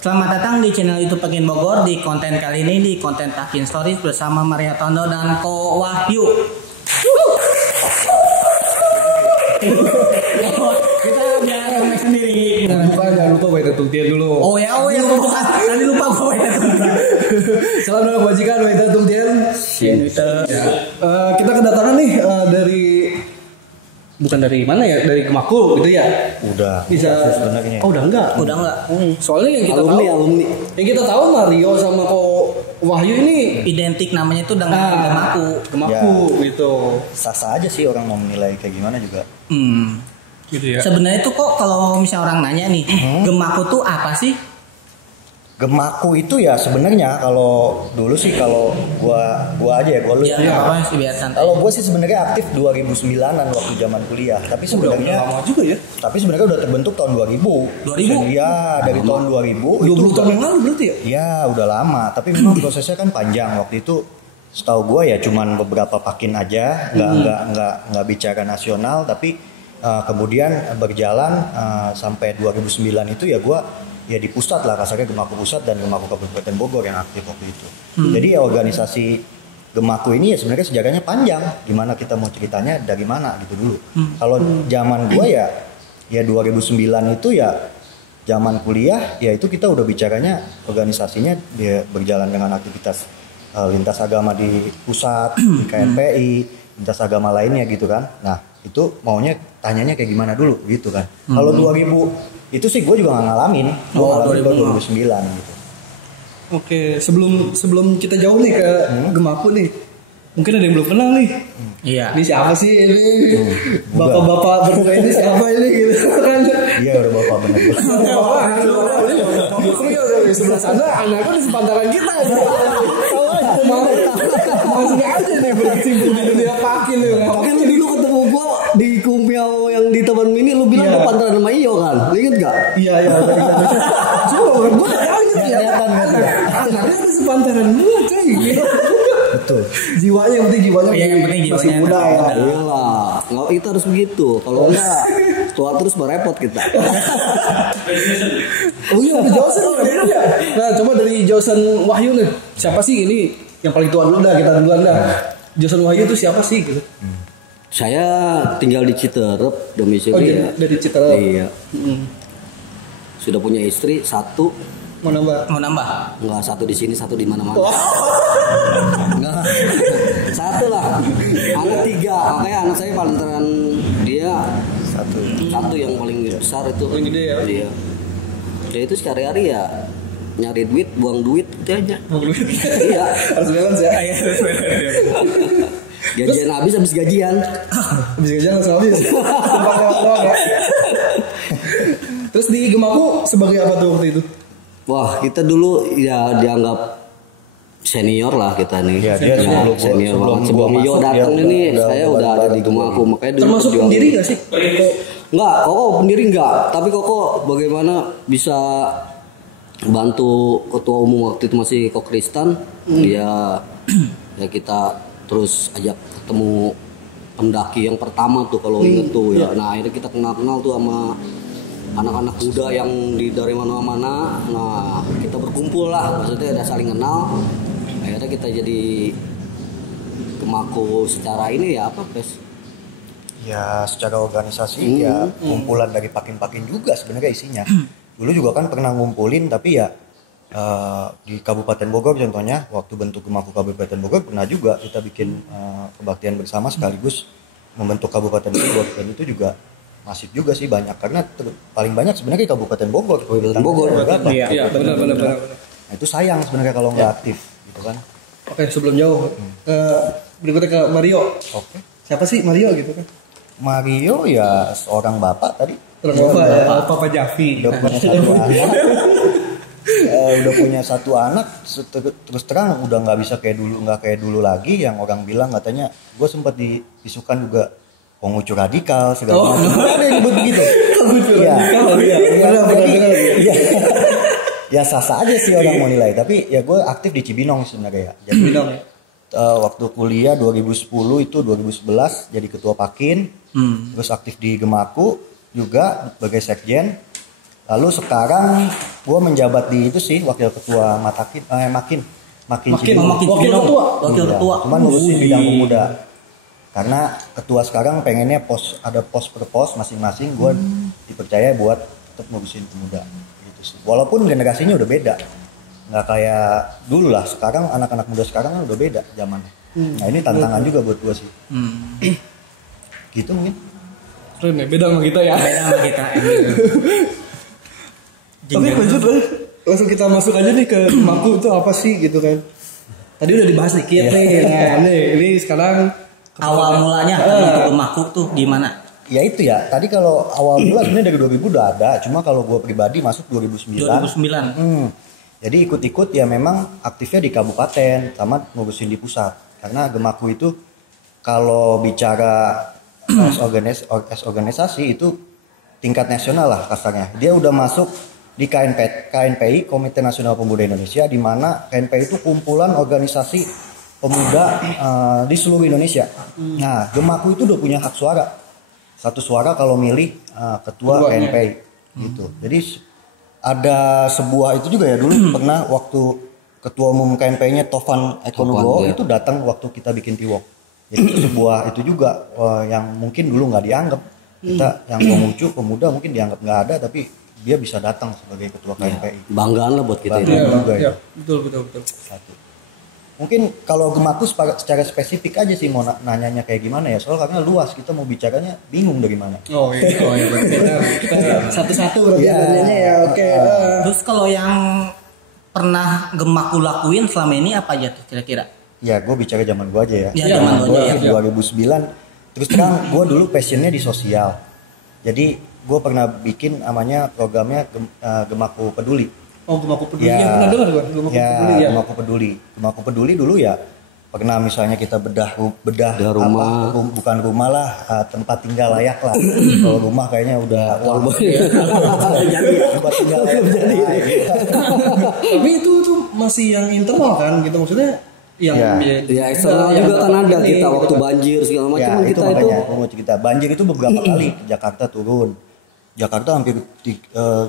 Selamat datang di channel YouTube Pakin Bogor. Di konten kali ini di konten Pakin Stories bersama Maria Tondo dan Ko Wahyu. Kita biar rame sendiri. Jangan lupa baca tungtian dulu. Oh ya lupa. Tadi lupa gue baca tungtian. Salam dulu bajikan baca tungtian. Kita kedatangan nih dari bukan dari mana ya, dari Gemakul gitu ya. Udah Bisa sebenarnya. Oh udah enggak. Soalnya yang kita alumni. Yang kita tahu Mario sama Ko Wahyu ini Identik namanya itu dengan Gemaku gitu. Sah-sah aja sih orang mau menilai kayak gimana juga. Gitu ya. Sebenarnya tuh kok kalau misalnya orang nanya nih, Gemaku tuh apa sih? Gemaku itu ya sebenarnya kalau dulu sih kalau gua aja ya gua lu. Ya, apa sih biar santai. Kalau gua sih sebenarnya aktif 2009-an waktu zaman kuliah, tapi sebenarnya lama juga ya. tapi sebenarnya udah terbentuk tahun 2000. 2000? Iya, dari tahun 2000 itu 20 tahun yang lalu berarti ya? Iya, udah lama, tapi memang prosesnya kan panjang. Waktu itu setahu gua ya cuman beberapa pakin aja, nggak bicara nasional, tapi kemudian berjalan sampai 2009 itu ya gua ya di pusat lah, kasarnya Gemaku Pusat dan Gemaku Kabupaten Bogor yang aktif waktu itu. Jadi ya organisasi Gemaku ini ya sebenarnya sejarahnya panjang. Gimana kita mau ceritanya dari mana gitu dulu. Kalau zaman gua ya 2009 itu ya zaman kuliah ya itu kita udah bicaranya organisasinya dia berjalan dengan aktivitas lintas agama di pusat, di KMPI, lintas agama lainnya gitu kan. Nah, itu maunya tanyanya kayak gimana dulu gitu kan. Kalau 2000 itu sih gue juga gak ngalamin. Gue ngalamin 2009 gitu. Oke, sebelum kita jauh nih ke Gemaku nih, mungkin ada yang belum kenal nih. Iya. Ini siapa sih ini? Bapak-bapak berdua ini siapa ini gitu kan? Iya udah bapak bener. Justru ya di sebelah sana anaknya di sepantaran kita. Masih aja nih berkecimpung di dunia pakin nih. Oke, lu dulu ketemu gua di Kumpiau yang di Taman Mini, lu bilang lu pantaran sama Iyo kan? Lu inget gak? Iya. Cuma gua Kelihatan kan? anaknya di sepantaran gua cuy. Betul. Jiwanya yang penting Iya, yang penting masih jiwanya muda ya. Iyalah, nggak kita harus begitu. Kalau enggak, tua terus merepot kita. Oh iya, udah Johnson ya. Nah, coba dari Johnson Wahyu nih. Siapa sih ini yang paling tua dulu dah, kita duluan dah. Johnson Wahyu itu siapa sih gitu? Saya tinggal di Citerep, domisili. Oh, dari Citerep. Iya. Sudah punya istri satu. Mau nambah? Enggak, satu di sini, satu di mana-mana. Oh. Enggak. Satu lah. Anak 3. Makanya anak saya pantaran dia satu yang paling besar itu. Paling gede ya? Iya. Dia itu sehari-hari ya nyari duit, buang duit itu aja. Iya. Harus balance ya. Gajian habis gajian. Habis gajian langsung habis. Terus di Gemaku sebagai apa tuh waktu itu? Wah, kita dulu ya dianggap senior lah kita nih. Iya, dia senior banget. sebelum Sebelum gua Iyo masuk, datang dia ini udah saya udah ada di Gemaku, makanya dulu Termasuk perjuangan. pendiri gak sih? Enggak, Koko pendiri enggak. Tapi Koko bagaimana bisa bantu ketua umum waktu itu masih Kok Kristan. Dia ya kita terus ajak ketemu pendaki yang pertama tuh kalau inget tuh ya. Nah, akhirnya kita kenal tuh sama anak-anak muda yang dari mana-mana. Nah, kita berkumpul lah, maksudnya udah saling kenal. Akhirnya kita jadi Gemaku secara ini ya apa, Pes? Ya secara organisasi ya kumpulan dari pakin-pakin juga sebenarnya isinya. Dulu juga kan pernah ngumpulin tapi ya di Kabupaten Bogor contohnya waktu bentuk Gemaku Kabupaten Bogor pernah juga kita bikin kebaktian bersama sekaligus membentuk Kabupaten Bogor dan itu juga masif juga sih banyak karena paling banyak sebenarnya Kabupaten Bogor. Iya, benar. Nah, itu sayang sebenarnya kalau nggak aktif gitu kan. Oke, sebelum jauh berikutnya ke Mario. Oke. Siapa sih Mario gitu kan? Mario ya seorang bapak tadi. Papa Javi. Udah punya satu anak. Udah punya satu anak terus terang udah nggak kayak dulu lagi yang orang bilang katanya gue sempat diisukan juga pengucu radikal segala macam. Ada yang nyebut begitu. Pengucu radikal. Iya. Ya sah-sah aja sih orang mau nilai, tapi ya gue aktif di Cibinong sebenarnya ya. Jadi Cibinong ya. Waktu kuliah 2010 itu 2011 jadi ketua Pakin. Terus aktif di Gemaku juga sebagai sekjen. Lalu sekarang gue menjabat di itu sih wakil ketua makin Makin Cibinong. wakil ketua. Wakil Iya, ketua. cuman ngurusin bidang pemuda. Karena ketua sekarang pengennya ada pos per pos masing-masing, gue dipercaya buat tetap ngurusin pemuda gitu sih. Walaupun generasinya udah beda, nggak kayak dulu lah. Sekarang anak-anak muda sekarang kan udah beda zamannya. Nah ini tantangan juga buat gue sih. Gitu mungkin. Keren ya, beda sama kita ya. Beda sama kita. Tapi lanjut langsung kita masuk aja nih ke Gemaku itu apa sih gitu kan. Tadi udah dibahas dikit nih. Nah, ini sekarang Awal mulanya untuk Gemaku tuh gimana? Ya itu ya. Tadi kalau awal mula sebenarnya dari 2000 udah ada. Cuma kalau gue pribadi masuk 2009. 2009. Jadi ikut-ikut ya memang aktifnya di kabupaten sama ngurusin di pusat. Karena Gemaku itu kalau bicara organisasi itu tingkat nasional lah kasarnya. Dia udah masuk di KNPI, Komite Nasional Pemuda Indonesia, di mana KNPI itu kumpulan organisasi pemuda di seluruh Indonesia. Nah, Gemaku itu udah punya hak suara. Satu suara kalau milih ketua KNPI gitu. Jadi ada sebuah itu juga ya dulu pernah waktu ketua umum KNPI-nya Tovan Ekonogo itu datang waktu kita bikin Piwok. Jadi itu sebuah itu juga yang mungkin dulu nggak dianggap. Kita yang pemuda mungkin dianggap nggak ada, tapi dia bisa datang sebagai ketua KNPI. Banggaan lah buat kita itu. Juga ya. Betul. Satu. Mungkin kalau Gemaku secara spesifik aja sih mau nanyanya kayak gimana ya, soal karena luas kita mau bicaranya bingung dari mana. Oh iya. Kita satu-satu berarti nanyanya ya. Oke. Terus kalau yang pernah Gemaku lakuin selama ini apa aja tuh kira-kira? Ya gue bicara zaman gue aja ya. Ya, zaman gue gua aja, ya. 2009. Terus terang gue dulu passionnya di sosial. Jadi gue pernah bikin namanya programnya Gemaku Peduli. Oh, Gemaku Peduli. Ya, pernah dengar gue. Gemaku Peduli ya. Gemaku Peduli. Gemaku Peduli dulu ya pernah misalnya kita bedah rumah. bukan rumah lah, tempat tinggal layak lah. Kalau rumah kayaknya udah tempat tinggal layak. Tapi itu masih yang internal kan gitu maksudnya yang Ya eksternal juga kan ada kita waktu banjir segala macam Ya, kita makanya itu aku mau cerita. Banjir itu beberapa kali Jakarta turun. Jakarta hampir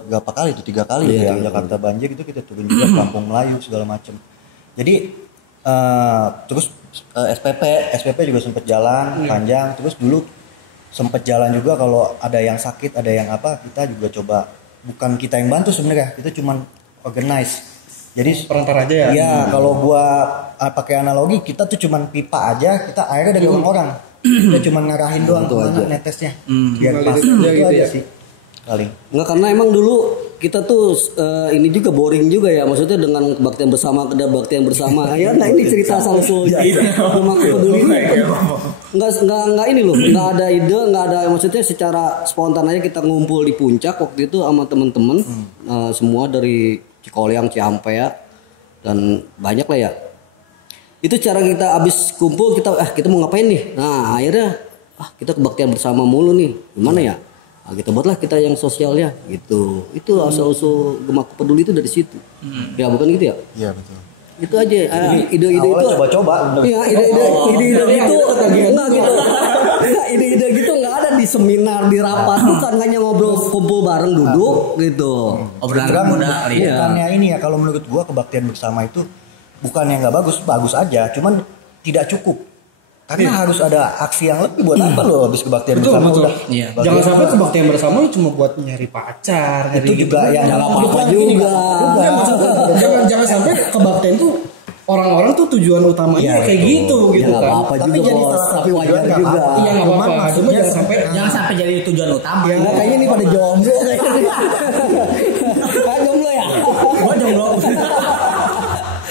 berapa kali itu 3 kali ya. Jakarta banjir itu kita turun juga Kampung Melayu segala macam. Jadi terus SPP juga sempat jalan panjang. Terus dulu sempat jalan juga kalau ada yang sakit, ada yang apa, kita juga coba. Bukan kita yang bantu sebenarnya, kita cuman organize. Jadi perantara aja ya. Iya, kalau gua pakai analogi kita tuh cuman pipa aja, kita airnya dari orang-orang. Kita cuman ngarahin doang kemana netesnya. Biar pas itu aja sih. Paling. Enggak, karena emang dulu kita tuh ini juga boring juga ya, maksudnya dengan kebaktian bersama ya. Nah ini cerita Samsul Gemaku Peduli ini nggak ini loh, nggak ada ide, nggak ada, maksudnya secara spontan aja kita ngumpul di puncak waktu itu sama temen-temen semua dari Cikoleang, Ciampea dan banyak lah ya. Itu cara kita abis kumpul kita mau ngapain nih? Nah akhirnya kita kebaktian bersama mulu nih, gimana ya? Nah, kita buatlah kita yang sosialnya gitu. Itu asal-usul Gemaku Peduli itu dari situ. Ya bukan gitu ya? Iya betul. Itu aja ide-ide itu. Coba-coba. Iya ide-ide gitu enggak gitu. Ide-ide gitu nggak ada di seminar, di rapat, bukan hanya ngobrol kumpul bareng duduk gitu. Obrolan muda. Bukannya ini ya, kalau menurut gua kebaktian bersama itu bukan yang nggak bagus aja, cuman tidak cukup. Karena harus ada aksi yang lebih. Buat apa lo habis kebaktian bersama udah. Iya. Jangan sampai kebaktian bersama cuma buat nyari pacar, Itu juga yang Jangan apa-apa juga. Jangan sampai kebaktian tuh orang-orang tuh tujuan utamanya kayak gitu Ya nggak kan. apa-apa juga bos, tapi wajar juga. Iya nggak apa-apa. Cuma Jangan sampai jadi tujuan utama. Ya, Nggak, kayaknya ini pada jomblo kayaknya. Jomblo ya? Gua jomblo.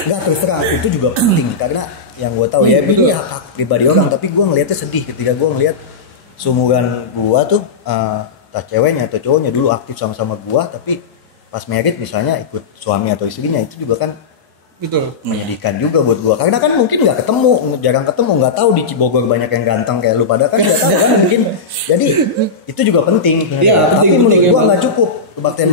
Enggak, terus terang itu juga penting karena yang gue tahu ya ini hak pribadi orang, tapi gue ngelihatnya sedih ketika gue ngelihat seumuran gue tuh entah ceweknya atau cowoknya dulu aktif sama-sama gue, tapi pas merit misalnya ikut suami atau istrinya, itu juga kan Betul. menyedihkan juga buat gue karena kan mungkin jarang ketemu, nggak tahu di Cibogor banyak yang ganteng kayak lu pada kan nggak tahu kan mungkin, jadi itu juga penting. Tapi menurut gue nggak cukup kebaktian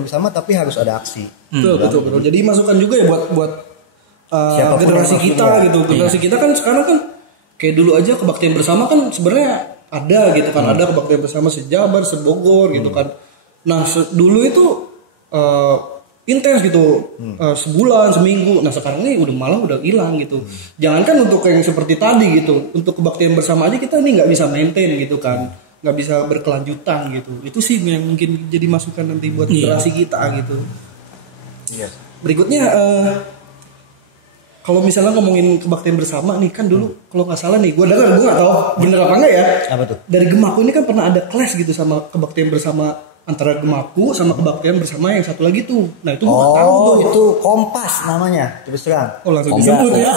bersama tapi harus ada aksi. Betul. Jadi masukan juga ya buat generasi kita gitu. Generasi kita kan sekarang kan kayak dulu aja kebaktian bersama kan sebenarnya ada gitu kan, ada kebaktian bersama se-Jabar, se-Bogor gitu kan. Nah dulu itu intens gitu, sebulan seminggu. Nah sekarang ini malah udah hilang gitu. Jangankan untuk yang seperti tadi gitu, untuk kebaktian bersama aja kita ini nggak bisa maintain gitu kan, nggak bisa berkelanjutan gitu. Itu sih yang mungkin jadi masukan nanti buat generasi kita gitu. Iya. Berikutnya kalau misalnya ngomongin kebaktian bersama nih kan dulu kalau nggak salah nih gue dengar, gue nggak tahu bener apa enggak ya. Apa tuh? Dari Gemaku ini kan pernah ada clash gitu sama kebaktian bersama antara Gemaku sama kebaktian bersama yang satu lagi tuh. Nah itu gue nggak tahu tuh. Itu Kompas namanya, terus terang. Oh langsung disebut ya.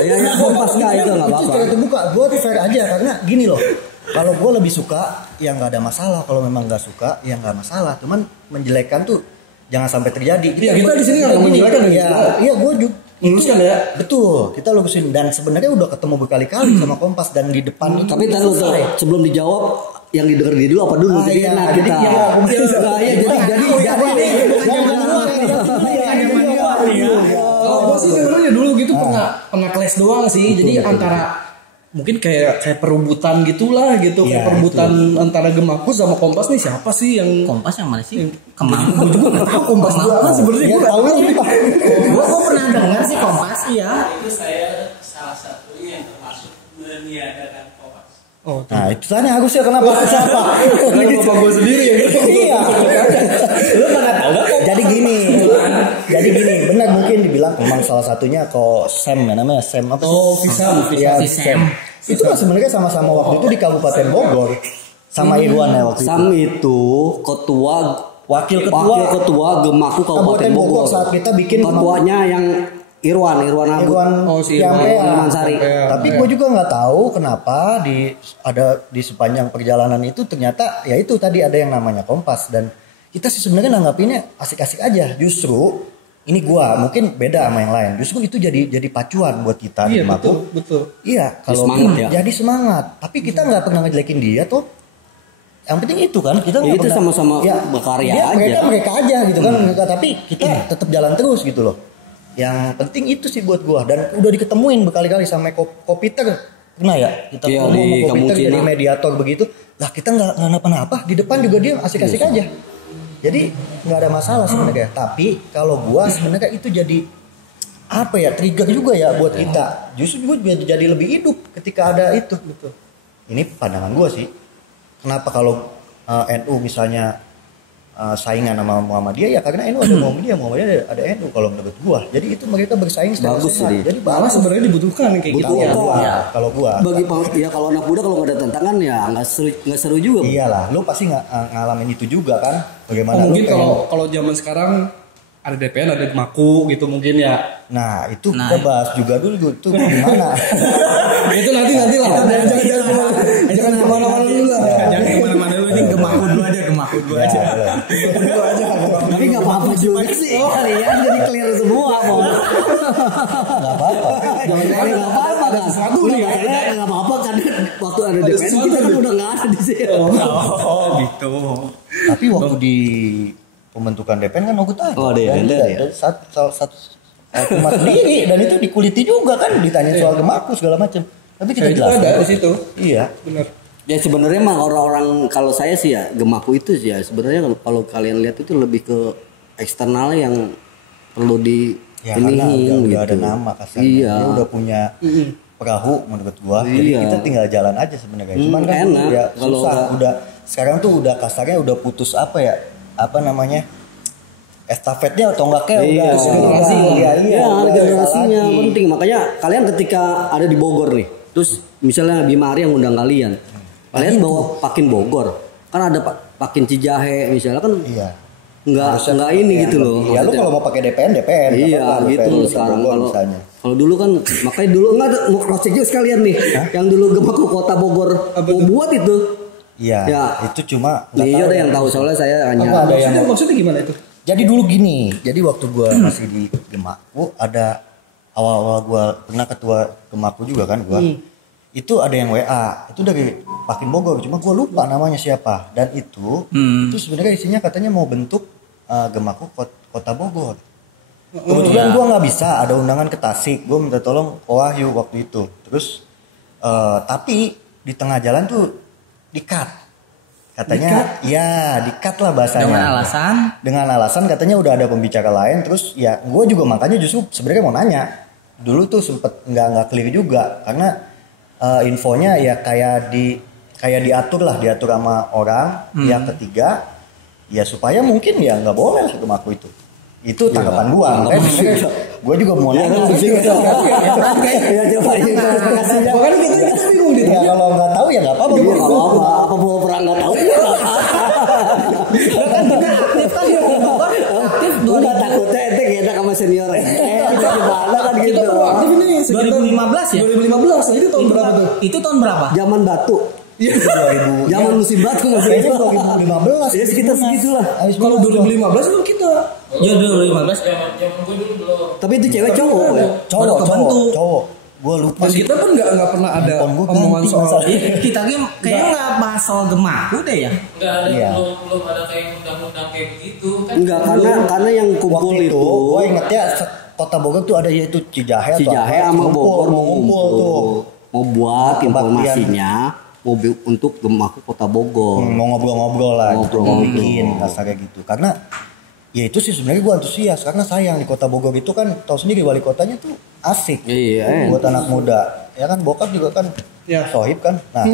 Ya Kompas nggak itu nggak Itu apa-apa. secara terbuka, gue fair aja karena gini loh. Kalau gue lebih suka, ya nggak ada masalah. Kalau memang nggak suka, ya nggak masalah. Cuman menjelekkan tuh jangan sampai terjadi. Iya, kita di sini nggak gini, menjelekkan, Iya, gue juga Luruskan ya. betul. Kita lurusin dan sebenarnya udah ketemu berkali-kali sama Kompas dan di depan itu Tapi tadi selesai. sebelum dijawab yang didengar dia dulu apa dulu? Ah, Jadi iya, enak jadi kita. ya, Nah, iya, Kalau gue sih sebenarnya dulu gitu pernah clash doang sih. Jadi antara mungkin kayak perebutan gitulah gitu, Iya, kayak perebutan antara Gemaku sama Kompas nih siapa sih yang Kompas yang mana sih? Kemang. gue juga nggak tahu Kompas itu apa sebenarnya. Ya, Gue nggak tahu tahu ini, Pak. Gue pernah dengar sih Kompas ya. Itu saya salah satunya yang termasuk meniadakan Kompas. Oh, Nah, itu tanya harusnya kenapa siapa? kenapa bapak gue sendiri ya? Iya. Lu mana tahu kan? Jadi gini, benar mungkin dibilang memang salah satunya kok Sam ya namanya Sam apa sih? Oh, Fisam. Iya, Si Sam. Itu kan sebenarnya sama-sama waktu itu di Kabupaten Bogor sama Irwan ya waktu itu. Sam itu ketua Wakil ketua Gemaku Kabupaten Bogor. saat kita bikin Ketuanya yang Irwan Abud. Irwan Oh, si yang Irwan. PA. Mansari. Tapi gue juga nggak tahu kenapa ada di sepanjang perjalanan itu ternyata ya itu tadi ada yang namanya Kompas dan kita sih sebenarnya nanggapinnya asik-asik aja. Justru ini gua mungkin beda sama yang lain. Justru itu jadi pacuan buat kita di Iya Maku. betul. Iya, kalau semangat ya. jadi semangat. Tapi kita nggak pernah ngejelekin dia tuh. Yang penting itu kan kita Ya, nggak itu pernah sama-sama berkarya aja. Mereka aja gitu kan. Tapi kita tetap jalan terus gitu loh. Yang penting itu sih buat gua dan udah diketemuin berkali-kali sama Kopiter. Pernah ya kita Iya, ngomong di sama Kampung Kopiter Cina. jadi mediator begitu. Lah kita nggak kenapa-napa. Di depan juga dia asik-asik aja. Jadi nggak ada masalah sebenarnya. Tapi kalau gua sebenarnya itu jadi apa ya trigger juga ya buat kita. Justru gua jadi lebih hidup ketika ada itu. Gitu. Ini pandangan gua sih. Kenapa kalau NU misalnya saingan sama Muhammadiyah ya karena NU ada Muhammadiyah ada NU kalau menurut gua. Jadi itu mereka bersaing secara Bagus sehat. sih. Jadi Malah bagus sebenarnya dibutuhkan kayak gitu kalau ya. gua. Ya. Kalau gua. Bagi ya kalau anak muda kalau nggak ada tantangan ya nggak seru juga. Iyalah, lu pasti ngalamin itu juga kan. Bagaimana Oh, mungkin lu pengen- kalau zaman sekarang ada DPN ada Gemaku gitu mungkin ya. Nah, itu kita bahas juga dulu itu gimana. Itu nanti lah. Jangan kemana-mana dulu lah. Jangan kemana-mana dulu ini Gemaku dulu aja. Ya. Tapi nggak apa-apa juga sih kalian jadi clear semua kok. Enggak apa-apa. Jangan nggak apa-apa kan. Satu nih, Nggak apa-apa kan waktu ada DPN kita kan udah nggak ada di sini. Oh gitu. Tapi waktu di pembentukan DPN kan aku tahu. Oh, ada ya, ada ya. Salah satu Kumat sendiri dan itu dikuliti juga kan ditanya soal Gemaku segala macam. Tapi kita Itu jelas. ada di situ. Iya. Benar. Ya sebenarnya mah orang-orang kalau saya sih ya Gemaku itu sih ya sebenarnya kalau kalian lihat itu lebih ke eksternal yang perlu di Ya karena iniin udah gitu. ada nama kasarnya. Iya. Dia udah punya perahu menurut gua. Jadi Iya. kita tinggal jalan aja sebenarnya. Cuman kan enak. ya Kalau susah nggak- udah sekarang tuh udah kasarnya udah putus apa ya? Apa namanya? Estafetnya tonggaknya Iya. udah Generasi. Iya, Ya, udah generasinya lagi. penting. Makanya kalian ketika ada di Bogor nih, terus misalnya Bima Ari yang undang kalian, kalian bawa pakin Bogor, kan ada pakin Cijahe misalnya kan Iya. nggak ini gitu loh. Ya lu Maksudnya- kalau mau pakai DPN nggak Iya apa-apa, gitu DPN sekarang Bogor kalau misalnya. kalau dulu kan makanya dulu nggak ada- mau cross check juga sekalian nih, yang dulu Gemaku Kota Bogor mau buat itu. Iya, Ya. itu cuma nggak Iya tahu. ada yang tahu soalnya saya hanya Apa ada yang Maksudnya gimana itu? Jadi dulu gini, jadi waktu gua masih di Gemaku ada awal-awal gua pernah ketua Gemaku juga kan gua. Itu ada yang WA, itu dari Pakin Bogor, cuma gua lupa namanya siapa. Dan itu sebenarnya isinya katanya mau bentuk Gemaku Kota Bogor. Kebetulan gua nggak bisa, ada undangan ke Tasik, gua minta tolong ke Wahyu waktu itu. Terus tapi di tengah jalan tuh di-cut. katanya ya di-cut lah bahasanya. Dengan alasan katanya udah ada pembicara lain. Terus ya gue juga makanya justru sebenarnya mau nanya. Dulu tuh sempet nggak clear juga karena infonya ya kayak diatur sama orang yang ketiga ya supaya mungkin ya nggak boleh lah gemaku itu tanggapan gua. Gua juga mau nanya. Ya coba kasihnya. Bahkan kita bingung gitu. Ya kalau nggak tahu ya nggak apa-apa. Apa mau perang nggak tahu? Kan kita aktif kan di Bogor. Aktif Enggak takutnya ente enak sama senior. Gimana kan Kita gitu. proaktif ini 2015 ya? 2015. Nah, itu tahun berapa tuh? Itu tahun berapa? Zaman batu. Iya 2000. Zaman musim batu masih Kayaknya 2015. Ya sekitar segitulah. Kalau 2015 itu kita Ya 2015. Zaman gue dulu belum. Tapi itu cewek cowok ya. Cowok. Gue lupa dan sih. kita pun nggak pernah ada Handphone gua omongan ganti soal masalahnya. Kita kayaknya nggak bahas soal gemaku deh ya. Enggak ada Iya. belum ada kayak undang-undang kayak begitu kan. Enggak karena yang kumpul Waktu itu itu gue ingetnya Kota Bogor tuh ada yaitu Cijahe sama Bogor mau ngumpul tuh. mau buat Kebaktian. informasinya untuk Gemaku Kota Bogor. Mau ngobrol-ngobrol lah, Ngobrol-ngobrol. bikin kasarnya gitu. Karena ya itu sih sebenarnya gue antusias karena sayang di Kota Bogor itu kan tahu sendiri wali kotanya tuh asik Iya. buat anak muda. Ya kan bokap juga kan Ya. sohib kan. Nah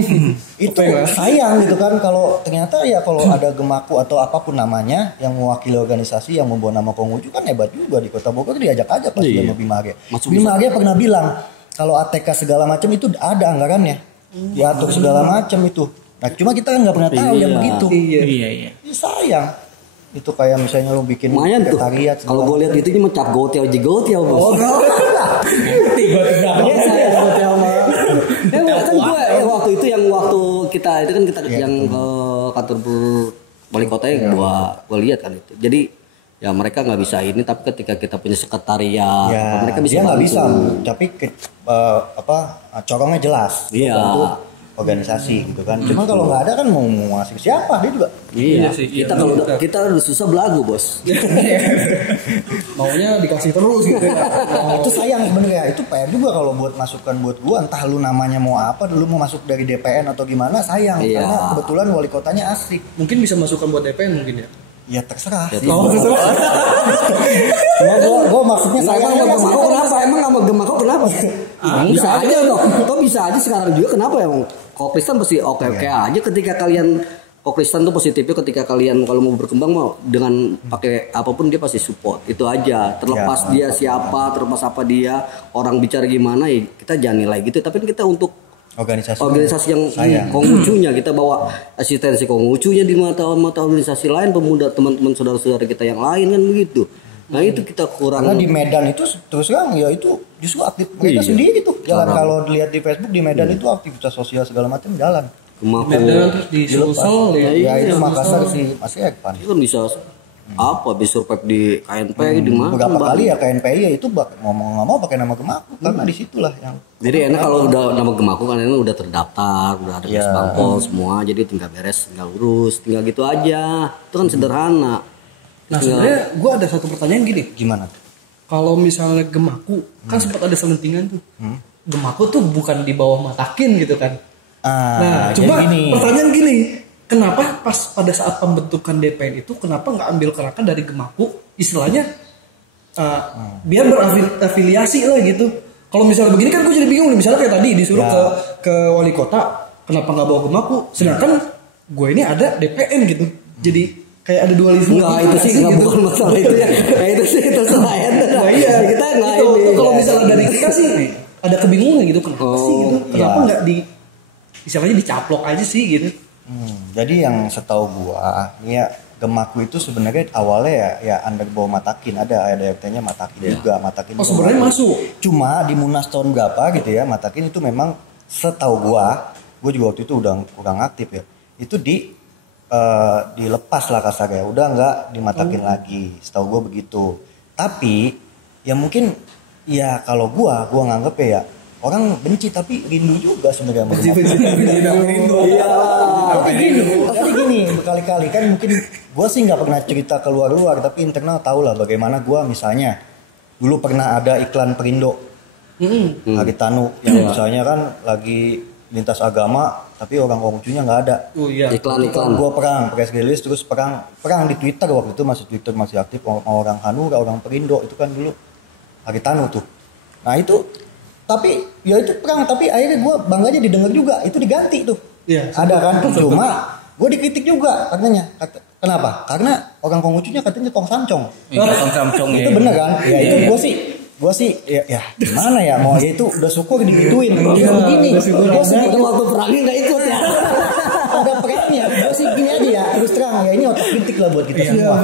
itu Oke, lah. sayang gitu kan kalau ternyata ya kalau ada Gemaku atau apapun namanya yang mewakili organisasi yang membawa nama Konghucu kan hebat juga di Kota Bogor diajak aja pasti Iya. sama Bima Arya. Masuk Bima Arya pernah bilang kalau ATK segala macam itu ada anggarannya diatur segala macam itu. Nah cuma kita kan nggak pernah tahu Iya. yang begitu. Iya. Iya. Ya, sayang itu kayak misalnya lu bikin Lumayan tuh. sekretariat Kalau gue lihat itu ini mencap gotiau bos. Tiga-tiga. Saya gotiau mah. Kan gue waktu itu yang waktu kita itu kan kita yang ke kantor wali kota yang gue lihat kan itu. Jadi ya mereka nggak bisa ini tapi ketika kita punya sekretariat ya, mereka bisa dia nggak bantu. bisa tapi corongnya jelas Iya. untuk organisasi gitu kan cuma kalau nggak ada kan mau ngasih siapa dia juga Iya, Iya sih, iya, kita kalau benar. kita udah susah belagu bos. maunya dikasih terus gitu ya. itu sayang sebenarnya itu PR juga kalau buat masukan buat gua entah lu namanya mau apa dulu mau masuk dari DPN atau gimana sayang Iya. karena kebetulan wali kotanya asik Mungkin bisa masukkan buat DPN mungkin ya. ya terserah Ya, sih. Oh, terserah. Gua maksudnya sayang Emang sama Gemaku kenapa? Emang sama Gemaku kenapa? Bisa aja loh. Toh bisa aja sekarang juga kenapa ya? Kok Kristen pasti oke aja ketika kalian kok Kristen tuh positifnya ketika kalian kalau mau berkembang mau dengan pakai apapun dia pasti support. Itu aja. Terlepas dia siapa, terlepas apa dia, orang bicara gimana ya kita jangan nilai gitu. Tapi kita untuk organisasi yang Konghucunya kita bawa asistensi Konghucunya di mata organisasi lain pemuda teman-teman saudara-saudara kita yang lain kan begitu. Nah itu kita kurang. karena di Medan itu terus terang ya itu justru aktif mereka sendiri tuh jalan kalau dilihat di Facebook di Medan itu aktivitas sosial segala macam jalan Gemaku Medan terus di Sulsel ya. ya itu Iya, Makassar sih masih Ekpan itu kan bisa apa bisa survive di KNP di mana beberapa Bang? kali ya KNPI ya itu ngomong nggak mau pakai nama Gemaku karena disitulah yang Jadi enak kalau udah nama Gemaku kan enak udah terdaftar udah ada Iya. bangkol semua jadi tinggal beres tinggal urus tinggal gitu aja itu kan sederhana. Nah sebenarnya gue ada satu pertanyaan gini. gimana Kalau misalnya Gemaku kan sempat ada selentingan tuh. Gemaku tuh bukan di bawah Matakin gitu kan. Nah, jadi cuma gini. pertanyaan gini, kenapa pas pada saat pembentukan DPN itu kenapa nggak ambil kerangka dari Gemaku, istilahnya biar berafiliasi lah gitu. Kalau misalnya begini kan gue jadi bingung nih, misalnya kayak tadi disuruh ke wali kota, kenapa nggak bawa Gemaku? Sedangkan gue ini ada DPN gitu, jadi kayak ada dualisme. Enggak itu sih enggak bukan masalah itu ya. Nah, itu sih itu selain. Nah, iya kita enggak itu, ini. kalau misalnya dari kita sih ada kebingungan gitu kenapa sih gitu, kenapa iya. nggak di istilahnya dicaplok aja sih gitu. Jadi yang setahu gua ya Gemaku itu sebenarnya awalnya ya under bawah Matakin ada RT-nya Matakin juga Matakin Oh juga sebenarnya masuk. cuma di Munas tahun berapa gitu ya Matakin itu memang setahu gua juga waktu itu udah kurang aktif ya itu dilepas lah kasarnya udah nggak dimatakin lagi setahu gua begitu tapi ya mungkin ya kalau gua nganggep ya orang benci tapi rindu juga sebenarnya sama Gemaku. Iya. Tapi gini berkali-kali kan mungkin gue sih nggak pernah cerita keluar-luar tapi internal tahu lah bagaimana gue misalnya dulu pernah ada iklan Perindo Haritanu yang misalnya kan lagi lintas agama tapi orang Konghucunya nggak ada. Oh iya. Iklan. Gue perang press release terus perang di Twitter waktu itu Twitter masih aktif orang Hanura orang Perindo itu kan dulu Haritanu tuh. Nah itu tapi ya itu perang tapi akhirnya gue bangganya didengar juga itu diganti tuh. Iya. Ada kan cuma gue dikritik juga katanya. Kenapa? Karena orang Konghucunya katanya tong sancong. Iya, tong sancong Itu bener kan? Ya itu gue sih ya gimana ya mau ya itu udah syukur digituin. Dia begini. Gue sih waktu perangnya nggak ikut ya. ada perangnya. Gue sih gini aja ya terus terang ya ini otak kritik lah buat kita semua.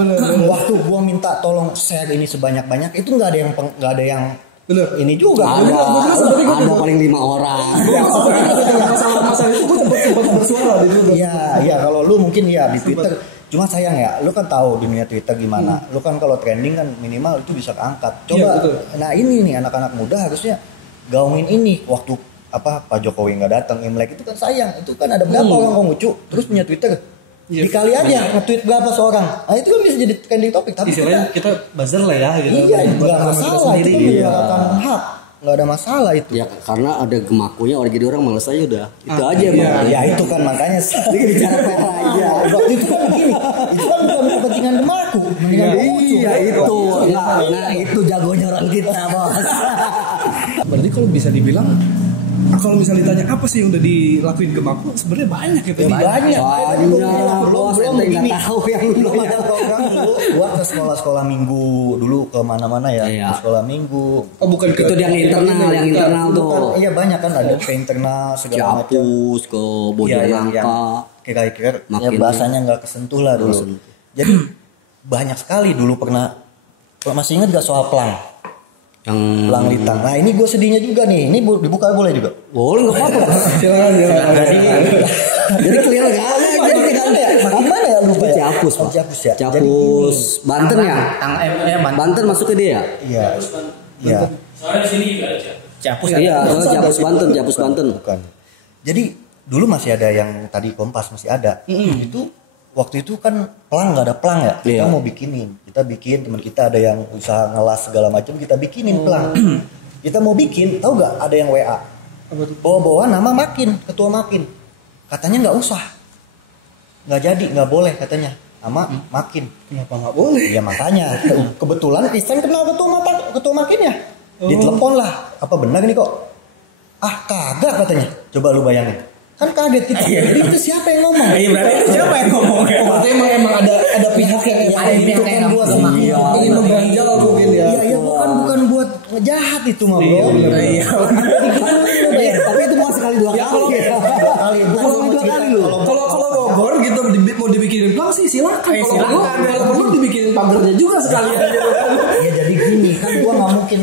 Waktu gue minta tolong share ini sebanyak-banyak itu nggak ada yang Bener. ini juga. Ada paling 5 orang. Masalah itu gue sempat bersuara di Twitter. Iya kalau lu mungkin ya di Twitter. Cuma sayang ya, lu kan tahu dunia Twitter gimana. Lu kan kalau trending kan minimal itu bisa keangkat. Coba, nah ini nih anak-anak muda harusnya gaungin ini waktu Pak Jokowi nggak datang Imlek itu kan sayang. Itu kan ada berapa orang Konghucu terus punya Twitter. Dikali aja nge-tweet berapa seorang. Nah itu kan bisa jadi trending topik. Tapi istilahnya kita buzzer lah ya gitu. Iya, nggak masalah itu kan menyuarakan hak. Nggak ada masalah itu. Ya karena ada gemakunya orang jadi orang malas aja udah. Itu aja emang. Ya itu kan makanya dia bicara fair aja. Waktu itu kan begini. Itu kan bukan kepentingan gemaku, kepentingan Konghucu. Iya itu. Nah itu jagonya orang kita bos. Berarti kalau bisa dibilang kalau misalnya ditanya apa sih yang udah dilakuin Gemaku sebenarnya banyak gitu. Banyak. Bos ente nggak tahu yang belum ada program dulu. Gua ke sekolah-sekolah minggu dulu ke mana-mana ya. Iya. Ke sekolah minggu. Oh bukan itu yang internal tuh. Iya banyak kan ada ke internal segala macam. Ciapus ke Bojonegoro. Kira-kira ya Makin bahasanya nggak kesentuh lah dulu. Jadi banyak sekali dulu pernah. Masih ingat gak soal pelang? Yang Pelang litang. Nah ini gue sedihnya juga nih. Ini dibuka boleh juga. boleh nggak apa-apa. Silakan. Jadi clear nggak ada. Jadi gimana ya lupa ya? Ciapus Oh, Pak. Ciapus ya. Ciapus Banten ya. Banten masuk ke dia ya. Iya. Iya. Soalnya di sini juga ada. Capus Iya, Ciapus Banten. Bukan. Jadi dulu masih ada yang tadi Kompas masih ada. Itu waktu itu kan pelang nggak ada pelang ya. Kita Iya. mau bikinin. Kita bikin teman kita ada yang usaha ngelas segala macam kita bikinin pelang. Kita mau bikin, tahu nggak ada yang WA. Bawa-bawa nama Makin, ketua Makin. Katanya nggak usah. Nggak jadi, nggak boleh katanya. Nama Makin. Kenapa nggak boleh? Ya makanya kebetulan Kristen kenal ketua Makinnya. Ditelepon lah. Apa benar nih kok? Ah kagak katanya. Coba lu bayangin. Kan kaget kita. Jadi itu siapa yang ngomong? Iya berarti itu siapa yang ngomong ya? Berarti emang ada pihak yang Ada pihak yang buat iya. ingin mengganjal mungkin ya. Iya bukan buat ngejahat itu mah bro. Iya. Tapi itu mau sekali dua kali. Dua kali loh. Kalau Bogor gitu mau dibikinin pelang sih silakan. Silakan. Kalau perlu dibikinin pagarnya juga sekalian. Ya jadi gini kan gua nggak mungkin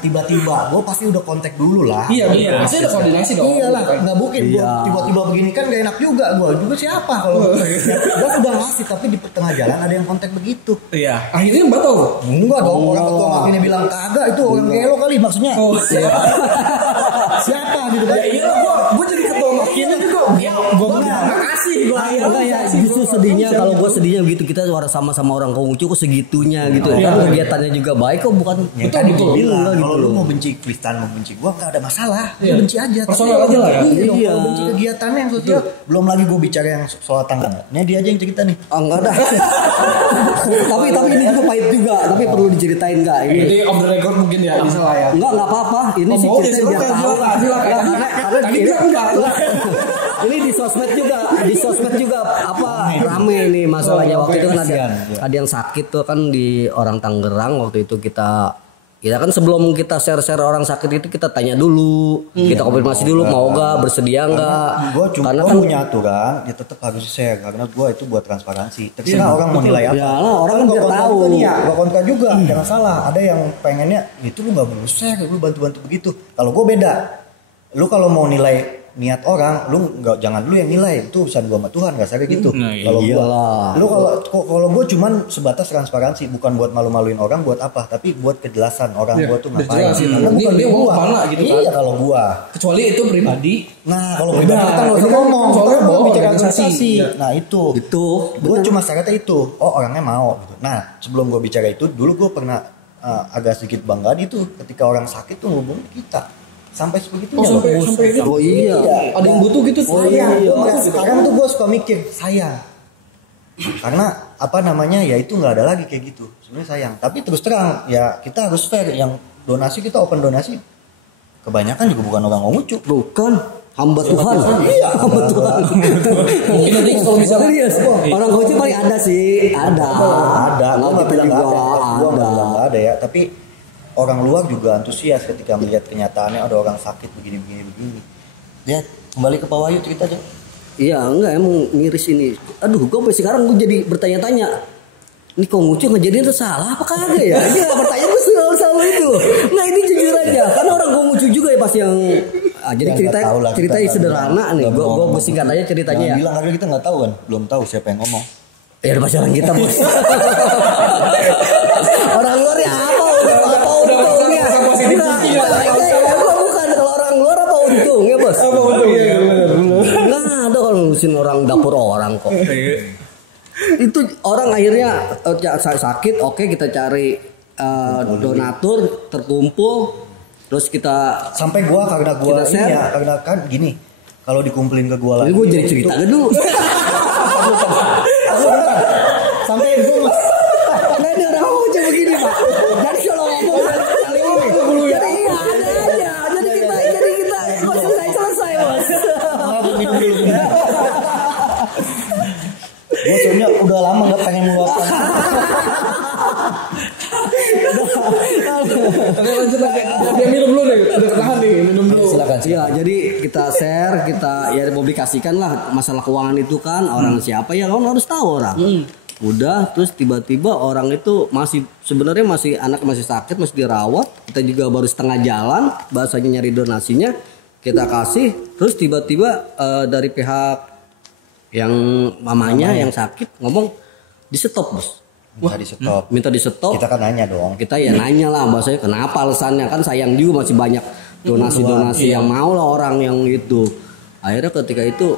tiba-tiba. Gua pasti udah kontak dulu lah. Iya, pasti ada koordinasi dong. Iyalah nggak mungkin gua tiba-tiba begini kan gak enak juga. Gua juga siapa kalau gua udah ngasih tapi di tengah jalan ada yang kontak begitu. Iya. Akhirnya batal. Enggak dong orang ketua Makinnya bilang kagak itu orang gelo kali maksudnya. Siapa gitu kan? Iya, gua jadi ketua Makinnya juga. Gua makasih gua. Justru sedihnya kalau gue sedihnya begitu kita sama-sama orang Konghucu kok segitunya gitu. Kan kegiatannya juga baik kok bukan. Ya kan bilang kalau lu mau benci Kristen mau benci gua nggak ada masalah. Lu benci aja. Personal aja lah ya. Iya. Kalau benci kegiatannya yang sosial. Belum lagi gue bicara yang soal tangga. Ini dia aja yang cerita nih. Enggak ada. tapi ini juga pahit juga. Tapi perlu diceritain nggak ini? Jadi off the record mungkin ya bisa lah ya. Enggak apa-apa. Ini sih Mau ya kita biar tahu. silakan. Karena Tadi ini enggak. ini di sosmed juga apa rame nih masalahnya. Waktu itu kan ada yang sakit tuh kan di orang Tangerang. Waktu itu kita kan sebelum kita share orang sakit itu kita tanya dulu, kita konfirmasi dulu mau gak, bersedia nggak? Karena gua punya aturan, ya tetap harus share karena gua itu buat transparansi. Terserah orang mau nilai apa. Yalah, orang kan biar tahu. Gua kontra juga, jangan salah. Ada yang pengennya itu lu nggak perlu share, lu bantu begitu. Kalau gua beda, lu kalau mau nilai niat orang, lu nggak jangan lu yang nilai, itu urusan gua sama Tuhan, nggak saya gitu. Kalau gua, lu kalau gua cuman sebatas transparansi, bukan buat malu-maluin orang, buat apa, tapi buat kejelasan orang gua tuh ngapain. Karena bukan Ini gua kemana gitu kan? Iya kalau gua. Kecuali itu pribadi. Nah kalau pribadi kita nggak usah ngomong, soalnya kita bawa bicara organisasi. organisasi. Nah itu, gua cuma syaratnya itu. Oh orangnya mau. Gitu. Nah sebelum gua bicara itu, dulu gua pernah agak sedikit bangga itu ketika orang sakit tuh ngubungin kita. sampai sebegitunya. Oh sampai gitu. Oh iya. Ada yang butuh gitu. Sayang. Sekarang tuh gue suka mikir sayang. Karena apa namanya ya itu nggak ada lagi kayak gitu. Sebenarnya sayang. Tapi terus terang ya kita harus fair. Yang donasi kita open donasi. Kebanyakan juga bukan orang Konghucu. Bukan hamba Tuhan. Iya, hamba Tuhan. Mungkin nanti kalau misalnya Serius. Orang Konghucu paling ada sih. Ada. Ada. Gue nggak bilang nggak ada. Gue nggak Ada. bilang nggak ada ya. Tapi orang luar juga antusias ketika melihat kenyataannya ada orang sakit begini. Ya kembali ke Pak Wahyu cerita aja. Iya enggak emang miris ini. Aduh gue sampai sekarang gue jadi bertanya-tanya. Ini Konghucu ngejadiin itu salah apa kagak ya? Iya pertanyaan gue selalu itu. Nah ini jujur aja. Karena orang Konghucu juga ya pasti yang jadi Ya, cerita nggak tahu lah, kita ceritanya nggak sederhana bilang. nih. Nggak Gue ngomong. singkat aja ceritanya ya. Bilang karena kita nggak tahu kan, belum tahu siapa yang ngomong. Ya udah pacaran kita bos. Orang luar ya apa untungnya? Bukan kalau orang luar apa untungnya bos? Apa untungnya? Nggak ada kalau ngurusin orang dapur orang kok. Itu orang akhirnya sakit, oke kita cari donatur terkumpul, terus kita Sampai gua karena gua Kita ini share. ya karena kan gini, kalau dikumpulin ke gua ini lagi. gue jadi cerita aja dulu. Sampai gua Nah ini orang lucu begini pak. Jadi kalau ngomong kali ini, jadi iya ada aja. Jadi kita kok selesai bos. gua soalnya udah lama nggak pengen meluapkan. Oke lanjut lagi. Dia minum dulu nih. Udah ketahan nih. Minum dulu. Silakan. Iya, jadi kita share, kita ya publikasikan lah masalah keuangan itu kan orang siapa ya orang harus tahu orang. Udah, terus tiba-tiba orang itu masih sebenarnya masih anak masih sakit, masih dirawat. Kita juga baru setengah jalan, bahasanya nyari donasinya kita kasih. Terus tiba-tiba dari pihak yang mamanya yang sakit ngomong di stop bos. Minta di stop. Minta di stop. Kita kan nanya dong. Kita ya nanya lah bahasanya kenapa alasannya kan sayang juga masih banyak donasi-donasi yang mau lah orang yang itu. Akhirnya ketika itu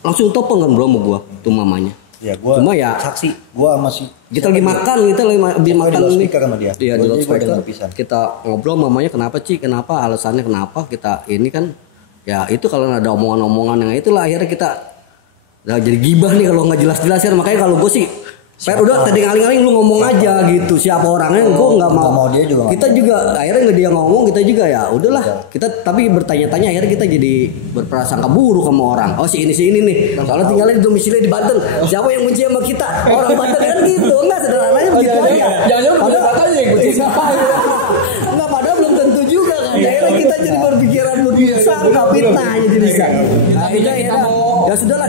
langsung telepon kan bro sama gua tuh mamanya. Ya gua Cuma ya saksi. Gua masih kita lagi makan habis makan di loudspeaker sama dia. Iya di Gua loudspeaker. dengar pisan. Kita ngobrol mamanya kenapa Ci, kenapa alasannya kenapa kita ini kan ya itu kalau ada omongan-omongan yang itulah akhirnya kita jadi gibah nih kalau nggak jelas-jelas ya makanya kalau gue sih udah tadi ngaling-ngaling lu ngomong aja gitu siapa orangnya gue nggak mau. Dia juga nggak Kita juga akhirnya nggak dia ngomong kita juga ya udahlah kita tapi bertanya-tanya akhirnya kita jadi berprasangka buruk sama orang. Oh si ini nih soalnya tinggalnya di domisili di Banten siapa yang benci sama kita orang Banten kan gitu nggak sederhananya begitu aja. Jangan-jangan punya katanya yang benci siapa ya. Enggak padahal belum tentu juga kan. Akhirnya kita jadi berpikiran sangka fitnah jadi bisa. Akhirnya ya sudahlah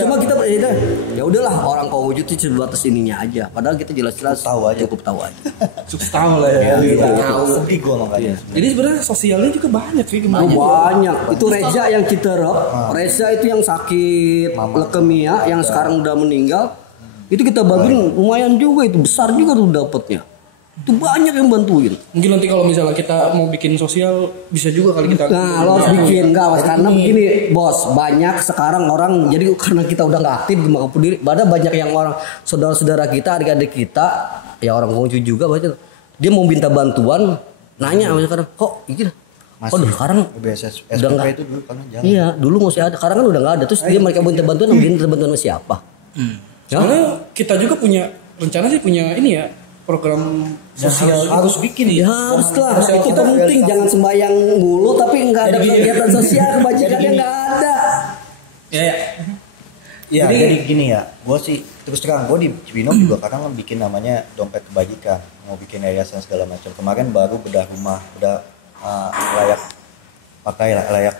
cuma kita ya udahlah orang Konghucu itu sebatas ininya aja. Padahal kita jelas-jelas cukup tahu aja. Cukup tahu lah ya. Sedih gua makanya. Jadi sebenarnya sosialnya juga banyak sih kemarin. Banyak. Itu Reza yang Citerep, Reza itu yang sakit leukemia yang sekarang udah meninggal. Itu kita bantuin lumayan juga itu besar juga tuh dapatnya. Itu banyak yang bantuin. Mungkin nanti kalau misalnya kita mau bikin sosial bisa juga kali kita. Nah, lo harus bikin enggak mas karena begini, bos. Banyak sekarang orang jadi karena kita udah nggak aktif di Makassar, ada banyak yang orang saudara-saudara kita, adik-adik kita, ya orang Konghucu juga banyak. Dia mau minta bantuan, nanya sekarang, kok gitu. Oh, sekarang BSS udah nggak. itu dulu kan jalan. Iya, dulu masih ada. Sekarang kan udah nggak ada. Terus dia mereka minta bantuan, minta bantuan sama siapa? Ya? Soalnya kita juga punya rencana sih punya ini ya program sosial harus bikin Ya harus lah, itu penting. Jangan sembayang mulu tapi nggak ada kegiatan sosial, kebajikannya nggak ada. Ya, jadi gini ya, gue sih terus terang gue di Cibinong juga kadang bikin namanya dompet kebajikan, mau bikin yayasan segala macam. Kemarin baru bedah rumah, udah layak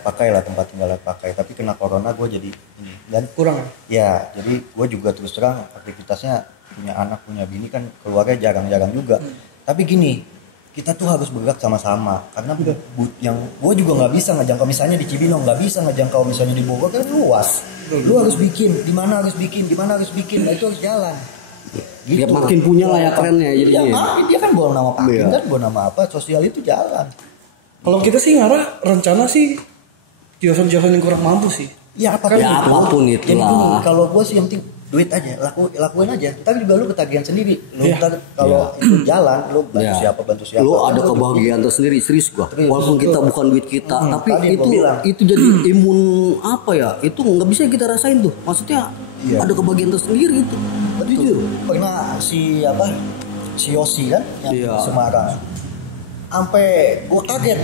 pakai lah tempat tinggal layak pakai. Tapi kena corona gue jadi ini dan kurang. Ya, jadi gue juga terus terang aktivitasnya punya anak punya bini kan keluarga jarang-jarang juga. Tapi gini, kita tuh harus bergerak sama-sama karena yang gue juga nggak bisa ngejangkau misalnya di Cibinong nggak bisa ngejangkau misalnya di Bogor kan luas. Lu harus bikin di mana harus bikin nah itu harus jalan. Dia makin punya lah ya kerennya Ya jadinya. makin dia kan bawa nama pakin kan bawa nama apa sosial itu jalan. Kalau kita sih ngarah rencana sih jelasan yang kurang mampu sih. Ya apapun Ya, itu. apapun Jadi itulah. gini, kalau gue sih yang penting duit aja, lakuin aja. Ntar juga lu ketagihan sendiri. Lu ntar kalau itu jalan, lu bantu Ya. bantu siapa. Lu ada Lu kebahagiaan tersendiri, serius gua. Serius, Walaupun betul. kita bukan duit kita, tapi tadi gua bilang. itu jadi imun apa ya? Itu nggak bisa kita rasain tuh. Maksudnya Iya. ada kebahagiaan tersendiri itu. Jujur. Pernah si Yosi kan yang Iya. Semarang. Sampai gue kaget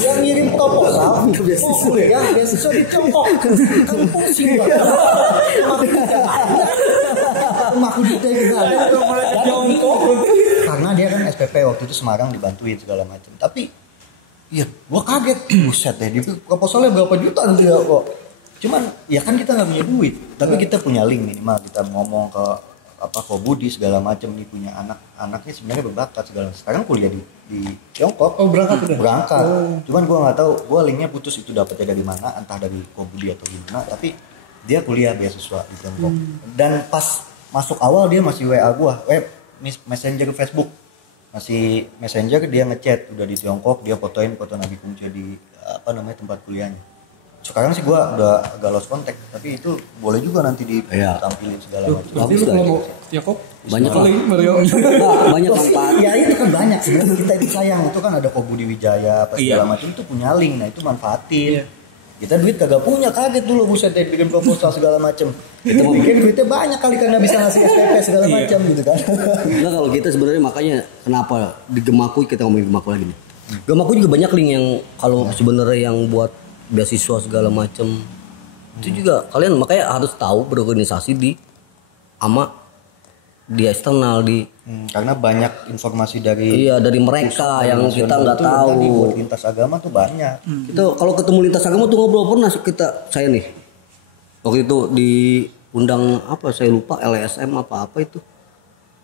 dia ngirim proposal beasiswa di Tiongkok kan pusing banget rumahku duitnya juga karena dia kan SPP waktu itu Semarang dibantuin segala macam tapi iya gue kaget buset deh dia proposalnya berapa juta nanti ya kok cuman ya kan kita nggak punya duit tapi kita punya link minimal kita ngomong ke Budi segala macam nih punya anaknya sebenarnya berbakat segala sekarang kuliah di Tiongkok. Berangkat udah. Berangkat. Cuman gue nggak tahu, gue linknya putus itu dapatnya dari mana, entah dari Budi atau gimana. Tapi dia kuliah beasiswa di Tiongkok. Dan pas masuk awal dia masih WA gue, messenger Facebook, masih messenger dia ngechat udah di Tiongkok dia fotoin foto Nabi Kumce di tempat kuliahnya. Sekarang sih gue udah agak lost contact, tapi itu boleh juga nanti ditampilin segala macam. Berarti lu kalau mau Tiongkok Banyak lah. Mario. Banyak manfaat. Ya itu kan banyak sebenarnya kita itu sayang itu kan ada Budi Wijaya apa segala macam itu punya link, nah itu manfaatin. Kita duit kagak punya, kaget dulu buset deh bikin proposal segala macam. Kita bikin duitnya banyak kali karena bisa ngasih SPP segala macam gitu kan. Nah kalau kita sebenarnya makanya kenapa di Gemakui kita ngomongin Gemakui lagi nih. Gemakui juga banyak link yang kalau sebenarnya yang buat beasiswa segala macam itu juga kalian makanya harus tahu berorganisasi di eksternal Karena banyak informasi dari mereka yang kita nggak itu tahu. tadi buat lintas agama tuh banyak. Kita kalau ketemu lintas agama tuh ngobrol pernah saya nih waktu itu diundang saya lupa LSM apa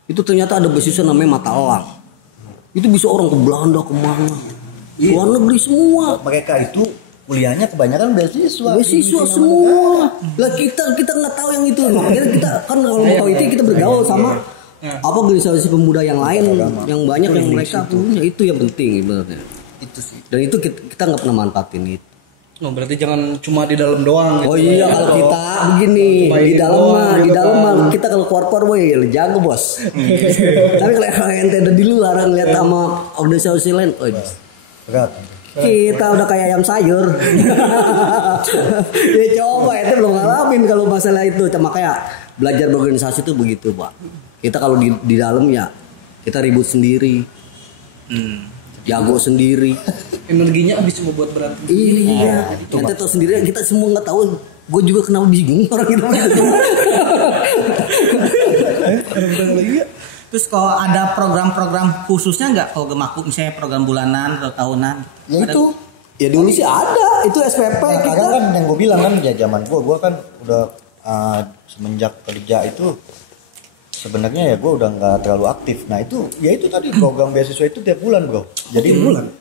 itu ternyata ada beasiswa namanya Mata Elang itu bisa orang ke Belanda kemana luar negeri semua Mereka itu kuliahnya kebanyakan beasiswa semua lah kita nggak tahu yang itu makanya kita kan kalau mau tahu itu kita bergaul sama organisasi pemuda yang lain yang banyak yang mereka punya itu yang penting sebenarnya itu sih. dan itu kita nggak pernah manfaatin itu. Oh, berarti jangan cuma di dalam doang. Oh iya kalau kita begini di dalam kita kalau keluar woi jago bos. Tapi kalau ente udah di luar ngeliat sama organisasi lain, Berat. kita udah kayak ayam sayur. Ya coba itu belum ngalamin kalau masalah itu. Makanya belajar berorganisasi itu begitu pak. Kita kalau di dalam ya kita ribut sendiri, jago sendiri. Energinya habis semua buat berantem. Iya, kita tahu sendiri kita semua nggak tahu. Gue juga kenapa bingung orang itu. Terus kalau ada program-program khususnya nggak kalau Gemakui misalnya program bulanan atau tahunan? Ya itu. Ya dulu sih ada, itu SPP Nah, kita. kadang kan yang gue bilang kan ya zaman gue kan udah semenjak kerja itu sebenarnya ya gue udah nggak terlalu aktif. Nah itu ya itu tadi program beasiswa itu tiap bulan bro. Jadi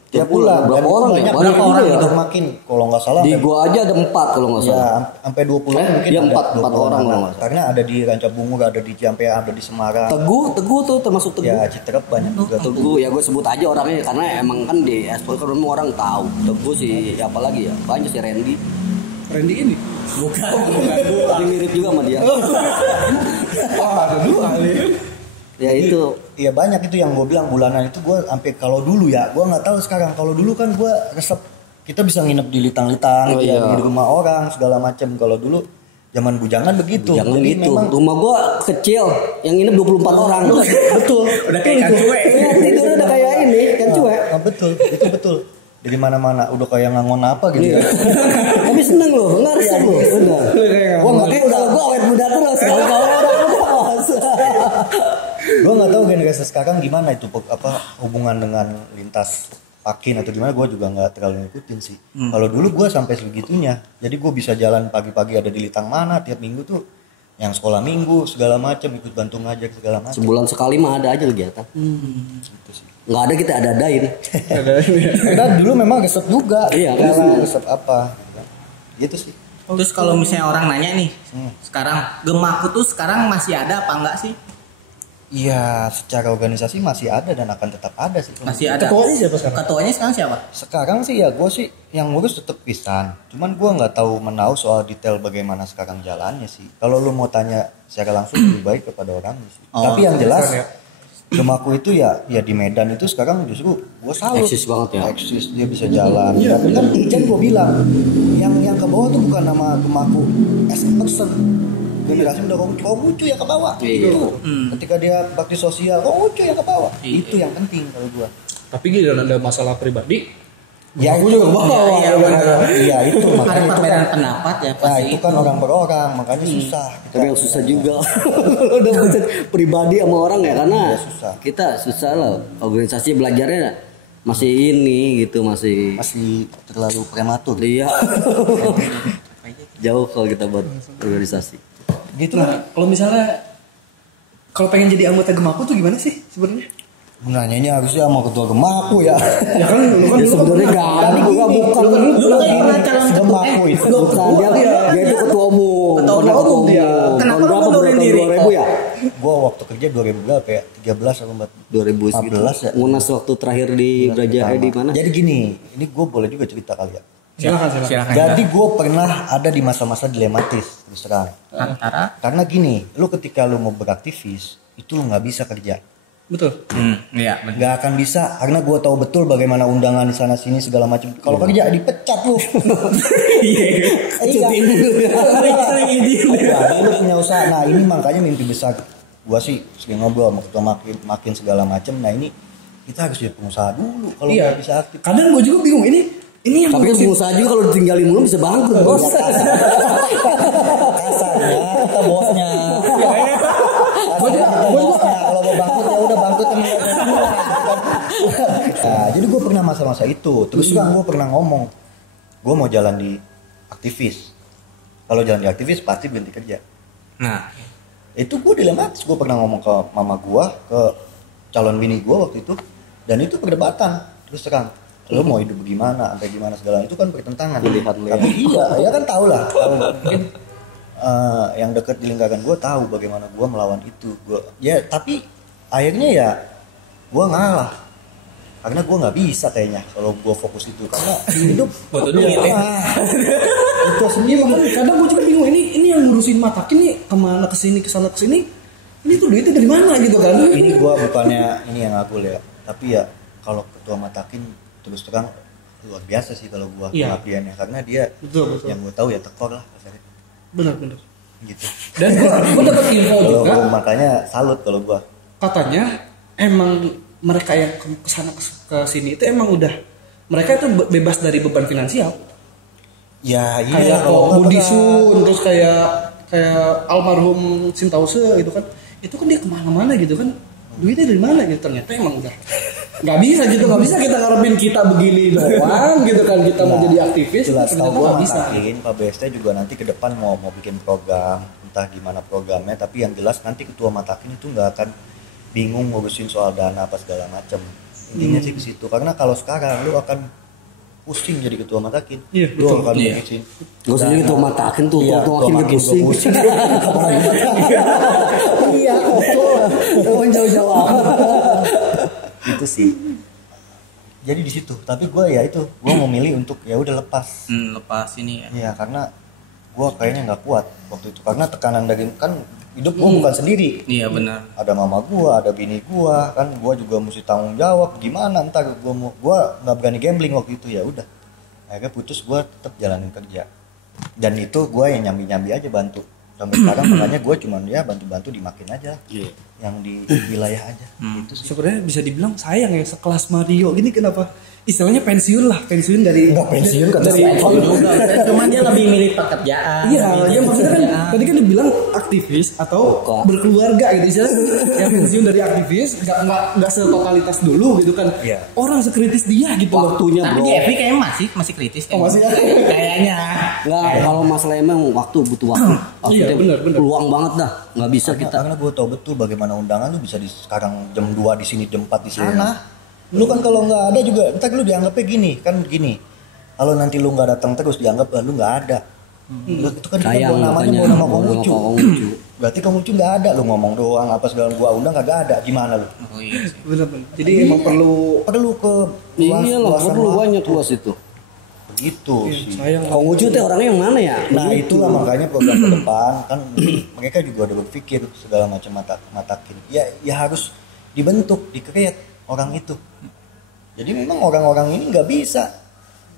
tiap bulan. Berapa Dan orang ya? banyak Banyak orang juga ya? itu makin kalau nggak salah. Di gua aja ada 4 kalau nggak Ya salah. sampai 20 mungkin iya, ada 20 4 orang kalau nggak salah. Karena ada di Rancabungur, ada di Ciampea, ada di Semarang. Teguh tuh termasuk Teguh. Ya Citerep banyak juga tuh. Teguh ya gue sebut aja orangnya karena emang kan di ekspor kan orang tahu. Teguh sih ya apalagi ya banyak sih Randy. Randy ini. Bukan. Tapi mirip juga sama dia. Ada dua nih. Ya itu. Iya banyak itu yang gue bilang bulanan itu gue sampai kalau dulu ya gue nggak tahu sekarang kalau dulu kan gue resep kita bisa nginep di litang-litang Oh, ya, iya. di rumah orang segala macam kalau dulu zaman bujangan begitu. Jangan Jadi gitu. memang Rumah gua kecil, yang nginep 24 orang. betul. Udah kayak ikan cuek. Iya, tidurnya udah kayak ini, kan cuek. Betul itu betul. Dari mana-mana udah kayak ngangon apa gitu. Iya. Tapi seneng loh, nggak resep loh. Udah. Gua makanya kalau gua awet muda terus, kalau orang terus. Gue nggak tahu generasi sekarang gimana itu hubungan dengan lintas pakin atau gimana gue juga nggak terlalu ngikutin sih. Kalau dulu gue sampai segitunya, jadi gue bisa jalan pagi-pagi ada di Litang mana tiap minggu tuh, yang sekolah minggu segala macam ikut bantu ngajak segala macam. Sebulan sekali mah ada aja kegiatan. Nggak ada kita ada-adain. Kita dulu memang resep juga, Iya, resep apa, gitu sih. Terus kalau misalnya orang nanya nih, sekarang Gemakui tuh sekarang masih ada apa enggak sih? Iya, secara organisasi masih ada dan akan tetap ada sih. Masih ada. Ketuanya siapa sekarang? Ketuanya sekarang siapa? Sekarang sih ya gue sih yang ngurus tetap Kristan. Cuman gue nggak tahu menahu soal detail bagaimana sekarang jalannya sih. Kalau lu mau tanya secara langsung lebih baik kepada orangnya sih. Oh, Tapi yang jelas ya. Gemaku itu ya di Medan itu sekarang justru gue salut. Eksis banget ya. Eksis, dia bisa jalan. Tapi kan gue bilang yang ke bawah tuh bukan nama Gemaku as a person. Generasi udah Konghucu yang ke bawah. Iya. Itu ketika dia bakti sosial Konghucu yang ke bawah. Itu yang penting kalau gue. Tapi gini ada masalah pribadi. Ya Aku itu juga ke bawah. Iya, Iya itu Ada makanya itu perbedaan kan. pendapat ya Nah pasti. itu kan orang per orang makanya susah. Tapi yang susah juga kalau udah belajar pribadi sama orang ya karena Iya, susah. kita susah lah organisasi belajarnya masih ini gitu masih terlalu prematur. iya jauh kalau kita buat organisasi. Gitu Nah, lah. kalau misalnya pengen jadi anggota Gemaku tuh gimana sih sebenarnya? Nanyanya harusnya sama ketua Gemaku ya. Ya kan lu kan Ya sebenarnya Tapi bukan gini, bukan Lu kan pernah calon ketua. Gemaku itu. bukan dia itu ketua umum. Ketua Pernah umum dia. Tahun Kenapa lu berapa? mundurin Tahun diri? 2000 ya? Gua waktu kerja 2000 berapa ya? 13 atau 2000 segitu. 14 ya. Munas waktu terakhir di Braja di mana? Jadi gini, ini gue boleh juga cerita kali ya. Silakan. Jadi gue pernah ada di masa-masa dilematis terus terang. Antara Karena gini, lu ketika lu mau beraktivis itu lu nggak bisa kerja. Betul. iya benar. Nggak akan bisa karena gue tahu betul bagaimana undangan di sana sini segala macam. Kalau kerja dipecat lu. Cuti dulu ya. Sering izin. Nah, lu punya usaha. Nah ini makanya mimpi besar gue sih sering ngobrol sama ketua makin segala macam. Nah ini kita harus jadi pengusaha dulu kalau Iya. nggak bisa aktif. Kadang gue juga bingung ini yang Tapi kan ngurusin- pengusaha juga kalau ditinggalin mulu bisa bangkrut bos. Kasarnya kita bosnya. Bosnya kalau mau bangkrut ya udah bangkrut emang nggak bisa pulang, gitu kan. Nah, jadi gue pernah masa-masa itu. Terus juga gue pernah ngomong, gue mau jalan di aktivis. Kalau jalan di aktivis pasti berhenti kerja. Nah, Itu gue dilematis. Gue pernah ngomong ke mama gue, ke calon bini gue waktu itu, dan itu perdebatan. Terus terang, lo mau hidup gimana, sampai gimana segala itu kan bertentangan. Pilihan lo ya. Tapi iya, ya kan tahu lah. Mungkin yang dekat di lingkaran gue tahu bagaimana gue melawan itu. Tapi akhirnya ya gue ngalah. Karena gue nggak bisa kayaknya kalau gue fokus itu karena hidup butuh duit ya. itu Iya makanya kadang gue juga bingung ini yang ngurusin Matakin nih kemana kesini kesana kesini ini tuh duitnya dari mana gitu kan? Ini gue bukannya ini yang ngakul ya, tapi ya kalau ketua Matakin terus terang luar biasa sih kalau gue Iya. pengabdiannya karena dia Betul. yang gue tahu ya tekor lah kasarnya. Benar. Gitu. Dan gue dapat info Kalau juga gua makanya salut kalau gue. katanya emang mereka yang kesana ke sini itu emang udah mereka itu bebas dari beban finansial. Ya iya Kayak kalau nggak Budi berat. Sun terus kayak almarhum Sintause gitu kan. Itu kan dia kemana-mana gitu kan. Duitnya dari mana gitu ternyata emang udah nggak bisa kita ngarepin kita begini doang gitu kan kita mau jadi aktivis Jelas ternyata tahu gue nggak bisa. Matakin Pak BST juga nanti ke depan mau bikin program entah gimana programnya, tapi yang jelas nanti ketua Matakin itu nggak akan bingung ngurusin soal dana apa segala macam. Intinya sih ke situ karena kalau sekarang lu akan pusing jadi ketua Matakin. Iya, Lu betul. akan Iya. ngurusin. Gak usah gitu Matakin tuh Iya, tuh makin ketua pusing. pusing. Iya betul. Jangan jauh-jauh. Itu sih. Jadi di situ. Tapi gue ya itu, gue mau milih untuk ya udah lepas. Lepas ini ya. Iya karena gue kayaknya nggak kuat waktu itu karena tekanan dari kan hidup gue bukan sendiri. Iya benar. Ada mama gue, ada bini gue, kan gue juga mesti tanggung jawab. Gimana ntar gue nggak berani gambling waktu itu ya udah. Akhirnya putus gue tetap jalanin kerja. Dan itu gue yang nyambi aja bantu. Sampai sekarang makanya gue cuman ya bantu-bantu dimakin aja. Iya. Yang di wilayah aja. Itu sih. Sebenarnya bisa dibilang sayang ya sekelas Mario gini kenapa istilahnya pensiun dari Enggak pensiun kan dari Cuma dia lebih milih pekerjaan. Iya, lebih ya maksudnya kan pekerjaan. tadi kan dibilang aktivis atau Kok. berkeluarga gitu istilahnya yang pensiun dari aktivis nggak setotalitas dulu gitu kan. Iya. Orang sekritis dia gitu loh. Waktunya Tapi bro. di Evi kayaknya masih kritis. Oh, masih ya? Kayaknya. Nggak, kalau masalah emang waktu butuh waktu. Iya, Maksudnya benar. Peluang banget dah. Nggak bisa kita. Karena gue tahu betul bagaimana undangan lu bisa sekarang jam 2 di sini, jam 4 di sana. Lu kan kalau nggak ada juga, entar lu dianggapnya gini. Kalau nanti lu nggak datang terus dianggap lu nggak ada. Lu itu kan kita Sayang bawa namanya makanya bawa nama bawa nama Konghucu. Konghucu. Berarti Konghucu nggak ada, lu ngomong doang apa segala gua undang kagak ada, gimana lu? Oh iya sih. Bener-bener. Jadi emang perlu ke Iya lah, luasan perlu luas. banyak luas itu. Begitu sih. sayang. Konghucu teh orangnya yang mana ya? Nah Begitu. itulah makanya program ke depan kan mereka juga udah berpikir segala macam matakin. Ya harus dibentuk, di-create orang itu. Jadi memang orang-orang ini nggak bisa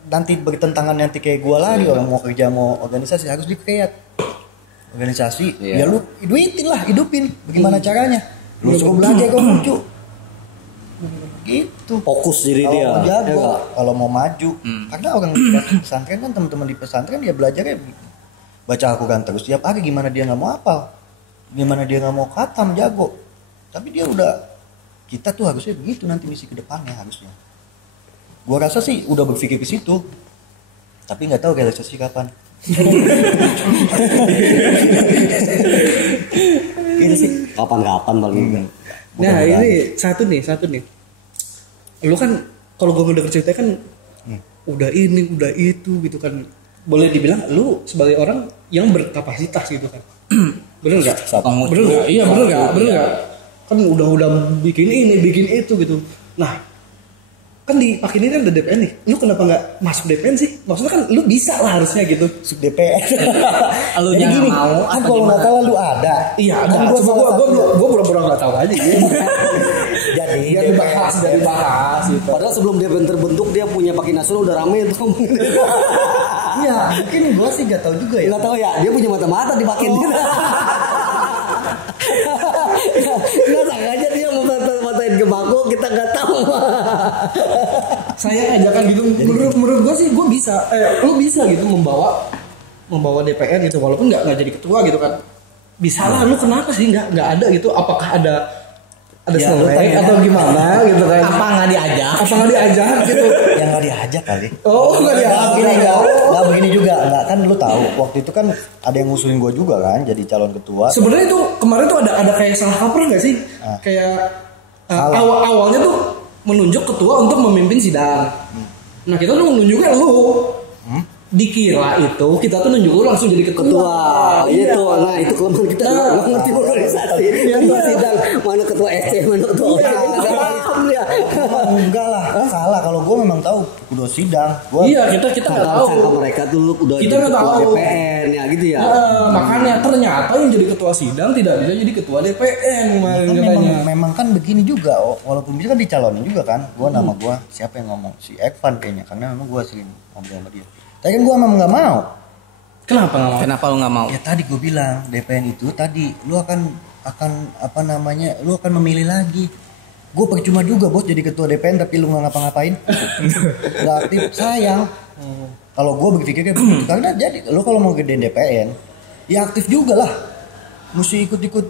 nanti bertentangan nanti kayak gua lagi orang mau kerja mau organisasi harus di-create organisasi. Iya. Ya lu hidupin. Bagaimana caranya? Lu suruh belajar Konghucu. Gitu. Fokus diri Kalau dia. mau jago, Ya nggak? kalau mau maju, karena orang di pesantren kan teman-teman di pesantren dia belajarnya baca Al-Quran terus tiap hari gimana dia nggak mau hafal, gimana dia nggak mau khatam jago, tapi dia udah kita tuh harusnya begitu nanti misi ke depannya harusnya. Gua rasa sih udah berpikir ke situ, tapi nggak tahu realisasi kapan. Gitu sih. Kapan-kapan paling. Nah ini satu nih. Lu kan kalau gue denger cerita kan udah ini udah itu gitu kan. Boleh dibilang lu sebagai orang yang berkapasitas gitu kan. Bener nggak? Bener nggak? Iya bener nggak? Kan udah bikin ini bikin itu gitu. Nah kan di Pak ini kan ada DPN nih. Lu kenapa nggak masuk DPN sih? Maksudnya kan lu bisa lah harusnya gitu. Sub DPR. Lu Jadi jangan gini, mau kan apa kalau nggak gimana? salah lu ada. Iya Kan ada. gua Cuma salah satu. gue pura-pura nggak tahu aja gitu. Jadi Biar dibahas gitu. Padahal sebelum dia terbentuk dia punya Pakin Nasional udah rame tuh. Iya, mungkin gua sih nggak tahu juga ya. Nggak tahu ya, dia punya mata-mata di Pakin. Nggak sengaja dia mau matain ke Bako, kita nggak tahu. Saya ajakan gitu menurut gue sih gue bisa lu bisa gitu membawa DPR gitu walaupun nggak jadi ketua gitu kan bisa lah lu kenapa sih nggak ada gitu apakah ada Ya, selek lu atau tanya. gimana gitu kan Apa nggak diajak? apa nggak diajak gitu Yang nggak diajak kali. oh nggak diajak Nggak begini juga, nggak kan lu tahu waktu itu kan ada yang ngusulin gua juga kan jadi calon ketua. sebenarnya tuh kemarin tuh ada kayak salah kaprah nggak sih kayak Salah. awalnya tuh menunjuk ketua untuk memimpin sidang nah kita tuh menunjuknya lu dikira itu kita tuh nunjuk lu langsung jadi ketua. Iya tuh, nah itu kelemahan kita nggak ngerti organisasi. Ketua sidang, mana ketua SC, mana ketua OC, nggak paham dia. Enggak lah, salah kalau gua memang tahu kudu sidang. Gua Iya kita nggak tahu. Sangka mereka dulu udah Kita jadi nggak ketua tahu. DPN ya gitu ya. Makanya ternyata yang jadi ketua sidang tidak bisa jadi ketua DPN kemarin kan katanya. memang kan begini juga walaupun bisa kan dicalonin juga kan. Gua nama gua siapa yang ngomong si Ekvan kayaknya karena memang gua sering ngobrol sama dia. Tapi kan gua memang nggak mau. Kenapa nggak mau? Kenapa lu nggak mau? Ya tadi gue bilang DPN itu tadi lu akan apa namanya lu akan memilih lagi. Gue percuma juga bos jadi ketua DPN tapi lu nggak ngapa-ngapain. Nggak aktif sayang. Kalau gue berpikirnya begitu karena jadi lu kalau mau gedein DPN ya aktif juga lah. Mesti ikut-ikut.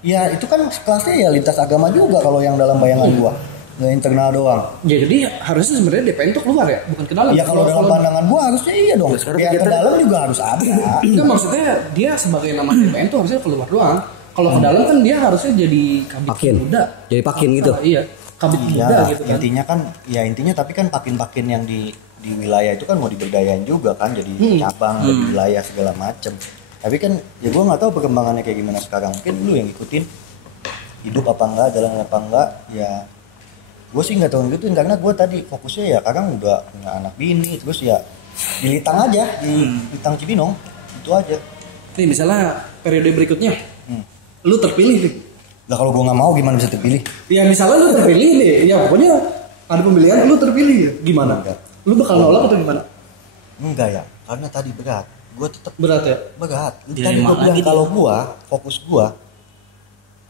Ya itu kan kelasnya ya lintas agama juga kalau yang dalam bayangan gue. Nggak internal doang. Ya jadi harusnya sebenarnya DPN itu keluar ya, bukan ke dalam. Ya kalau dalam pandangan gue harusnya iya dong. sekarang Ya ke kita- dalam juga harus ada. Enggak maksudnya dia sebagai nama DPN tuh harusnya keluar doang. Kalau ke dalam kan dia harusnya jadi kabit Pakin. muda. Jadi Pakin gitu. Iya, kabit muda Ya, gitu kan. intinya tapi kan pakin-pakin yang di wilayah itu kan mau diberdayain juga kan jadi cabang di wilayah segala macem. Tapi kan ya gue nggak tahu perkembangannya kayak gimana sekarang. Mungkin lu yang ikutin hidup apa enggak, jalan apa enggak. Ya gue sih nggak tahu ngikutin karena gue tadi fokusnya ya sekarang udah punya anak bini terus ya di Litang aja di Litang Cibinong itu aja. Nih misalnya periode berikutnya, lu terpilih nih. Lah kalau gue nggak mau gimana bisa terpilih? Ya misalnya lu terpilih nih, ya pokoknya ada pemilihan lu terpilih ya. Gimana? Enggak. Lu bakal nolak atau gimana? Enggak ya, karena tadi berat. Gue tetap Berat ya? berat. Tadi Dilema gue bilang lagi kalau gue fokus gue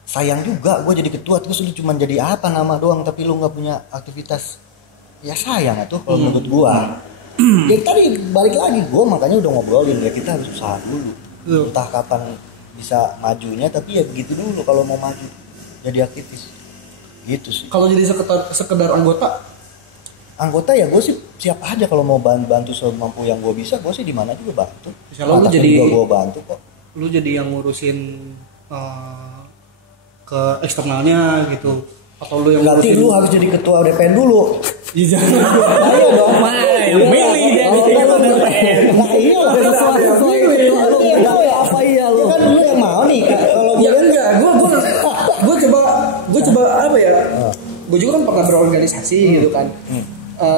sayang juga gue jadi ketua terus lu cuma jadi apa nama doang tapi lu nggak punya aktivitas ya sayang itu kalau menurut gue. Ya tadi balik lagi gue makanya udah ngobrolin ya kita harus usaha dulu. Entah kapan bisa majunya tapi ya begitu dulu kalau mau maju jadi aktivis gitu sih. Kalau jadi sekedar anggota Ya gue sih siap aja kalau mau bantu semampu yang gue bisa gue sih di mana juga bantu. Misalnya lu Atasan jadi- juga gue bantu kok. lu jadi yang ngurusin ke eksternalnya gitu atau lu yang Berarti lu harus jadi ketua DPN dulu. Iya. Ayo dong. Mana yang milih dia Kalau jadi lu DPN? Nah iya lah. Sesuai ketua lu, Iya, apa iya lu? Ya kan lu yang mau nih. Kalau pernah berorganisasi gitu kan.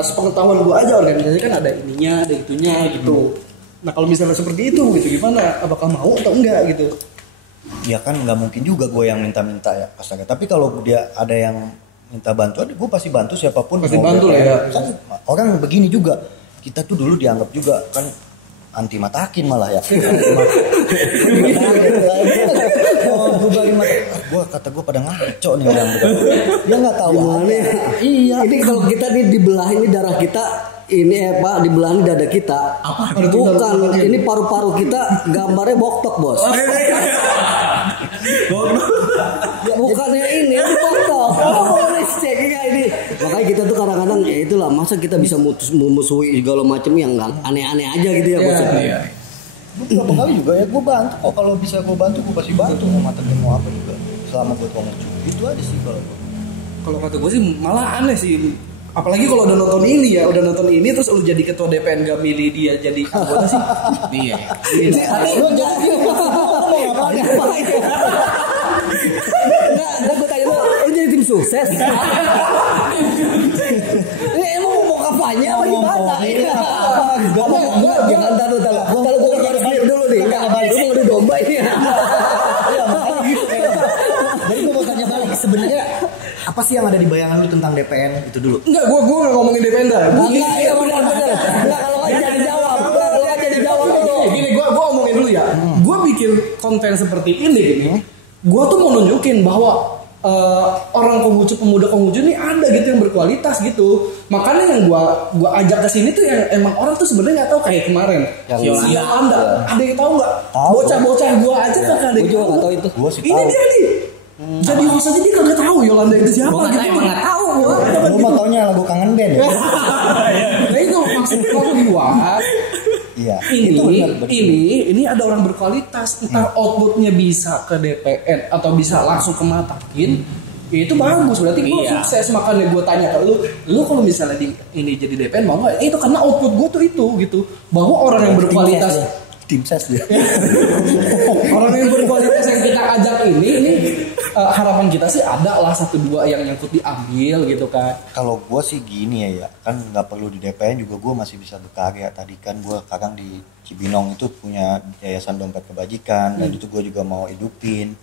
Sepengetahuan gue aja organisasi kan ada ininya, ada itunya gitu. Nah kalau misalnya seperti itu gitu gimana? Apakah mau atau enggak gitu? Ya kan nggak mungkin juga gue yang minta-minta ya astaga. Tapi kalau dia ada yang minta bantuan, gue pasti bantu siapapun. Pasti bantu lah ya. Kan orang begini juga, kita tuh dulu dianggap juga kan anti matakin malah ya. Gue pada ngaco nih orang. Dia nggak tahu Gimana? Iya. Ini kalau kita nih dibelah ini darah kita ini Pak dibelah ini dada kita. Bukan, ini paru-paru kita gambarnya boktok bos. Bukannya ini boktok. Boleh cek ini. Makanya kita tuh kadang-kadang ya itulah masa kita bisa memusuhi segala macam yang aneh-aneh aja gitu ya bos. Iya. Beberapa kali juga ya gue bantu. Oh kalau bisa gue bantu, gue pasti bantu. Mau mata mau apa juga. Selama gue ngomong itu aja sih kalau gue. Kalau kata gue sih malah aneh sih. Apalagi kalau udah nonton ini terus lu jadi ketua DPN gak milih dia jadi anggota sih. Iya. Lu jadi ngapain? Nah, gue tanya lu jadi tim sukses. Emang mau kampanye apa gimana? Enggak, jangan taruh. Kalau gue clear dulu nih. Enggak, lu mau ngadu domba ini. Iya, makanya gitu. Jadi gue mau tanya balik, sebenarnya apa sih yang ada di bayangan lu tentang DPN itu dulu? Enggak, gue nggak ngomongin DPN dah. Enggak, ya benar. Enggak kalau nggak jadi jawab. Gini, gue ngomongin dulu ya. Gue bikin konten seperti ini gini. Gue tuh mau nunjukin bahwa orang Konghucu, pemuda Konghucu ini ada gitu yang berkualitas gitu. Makanya yang gue ajak ke sini tuh yang emang orang tuh sebenarnya nggak tahu kayak kemarin. Si Yolanda, ada yang tahu nggak? Bocah-bocah gue aja kan ada. Gue juga nggak tahu itu. Gue sih Ini tahu. dia nih. Jadi host aja dia kagak tahu Yolanda itu siapa. Emang nggak tahu. Gue mah taunya lagu Kangen Band ya. Nah itu maksud gue. Iya. Ini ada orang berkualitas, entar outputnya bisa ke DPN atau bisa langsung ke Matakin, ya itu bagus, berarti gue sukses. Makanya gue tanya ke lu kalau misalnya ini jadi DPN mau nggak? Itu karena output gue tuh itu gitu, bahwa orang yang berkualitas, tim ses dia. orang yang berkualitas yang kita ajak ini harapan kita sih ada lah 1-2 yang nyangkut diambil gitu kan. Kalau gue sih gini ya kan nggak perlu di DPN juga gue masih bisa berkarya. Tadi kan gue sekarang di Cibinong itu punya yayasan dompet kebajikan dan itu gue juga mau hidupin.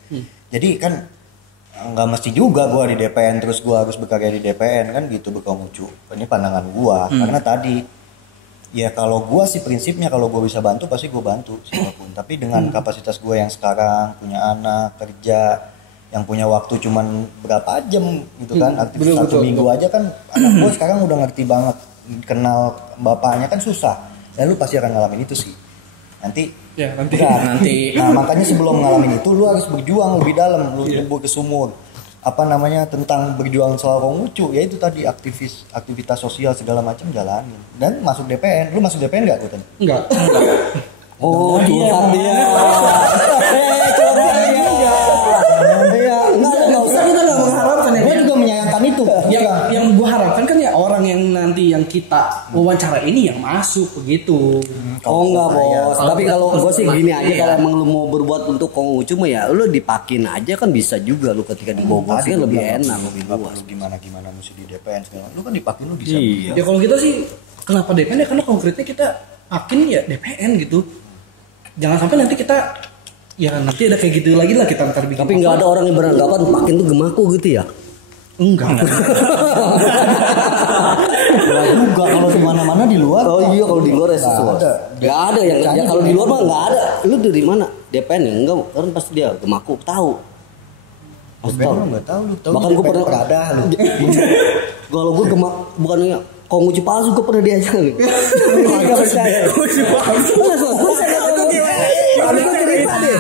Jadi kan nggak mesti juga gue di DPN terus gue harus berkarya di DPN kan gitu Konghucu. Ini pandangan gue karena tadi ya kalau gue sih prinsipnya kalau gue bisa bantu pasti gue bantu siapapun. Tapi dengan kapasitas gue yang sekarang punya anak kerja yang punya waktu cuman berapa jam gitu kan aktivitas 1 minggu aja kan anak gue sekarang udah ngerti banget kenal bapaknya kan susah dan lu pasti akan ngalamin itu sih nanti. Nah makanya sebelum ngalamin itu lu harus berjuang lebih dalam lu nyebur ke sumur apa namanya tentang berjuang soal Konghucu ya itu tadi aktivitas sosial segala macam jalanin dan masuk DPN. Lu masuk DPN nggak gue tanya? Enggak. Oh curhat dia. Curhat dia. Nggak usah, kita nggak mengharapkan ya. Gue juga menyayangkan itu. Yang gue harapkan kan ya orang yang nanti yang kita wawancara ini yang masuk begitu. Oh enggak bos, tapi kalau gue sih gini aja kalau emang lu mau berbuat untuk Konghucu mah ya lu dipakin aja kan bisa juga lu ketika di Bogor sih lebih enak lebih luas. Gimana mesti di DPN segala. Lu kan dipakin lu bisa. Iya. Ya kalau kita sih kenapa DPN ya karena konkretnya kita pakin ya DPN gitu. Jangan sampai nanti kita ya nanti ada kayak gitu lagi lah kita ntar bikin. Tapi nggak ada orang yang beranggapan pakin tuh gemaku gitu ya? Enggak. Enggak juga kalau di mana-mana di luar. Oh iya kalau di luar ya sesuatu. Nggak ada yang ya, kalau di luar mah nggak ada. Lu dari mana? DPN ya enggak kan pasti dia gemaku tahu. DPN lu nggak tahu lu tahu. Bahkan gue pernah ada lu. Kalau gue gemak bukannya Konghucu palsu gue pernah diajak nih. Enggak percaya. Konghucu palsu. Ada cerita deh.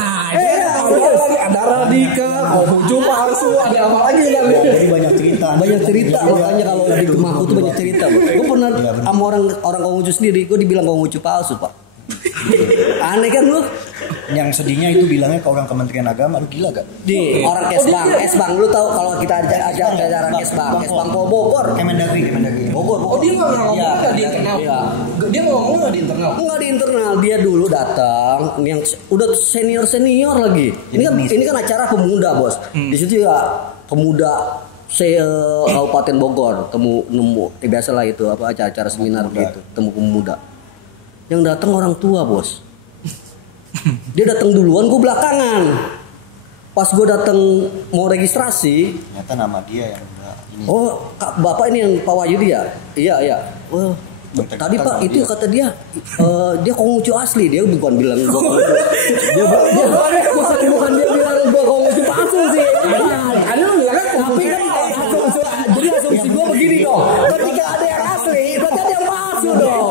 Ada Radika, Konghucu palsu, ada apa lagi kan? Jadi banyak cerita. Banyak cerita makanya kalau di gemaku tuh banyak cerita. Gue pernah sama orang Konghucu sendiri, gue dibilang Konghucu palsu pak. Aneh kan lu? Yang sedihnya itu bilangnya ke orang Kementerian Agama, lu gila gak? Di orang Kesbang, lu tahu kalau kita ajak acara Kesbang Bogor. Kemendagri. Bogor. Oh dia nggak ngomong di internal. Iya. Dia ngomong nggak di internal. Enggak di internal, dia dulu datang yang udah senior lagi. Ini kan acara pemuda bos. Di situ ya pemuda Kabupaten Bogor nemu biasalah itu apa acara seminar gitu, temu pemuda. Yang datang orang tua, Bos. Dia datang duluan, gue belakangan. Pas gue datang mau registrasi, ternyata nama dia yang ini. oh bapak ini yang Pak Wahyudi ya? Iya. Oh, tadi Pak itu kata dia dia Konghucu asli, dia bukan bilang gua Konghucu. Dia bukan dia bilang gua Konghucu palsu sih. Ada lu bilang tapi kan jadi asumsi gua begini dong. Ketika ada yang asli, berarti ada yang palsu dong.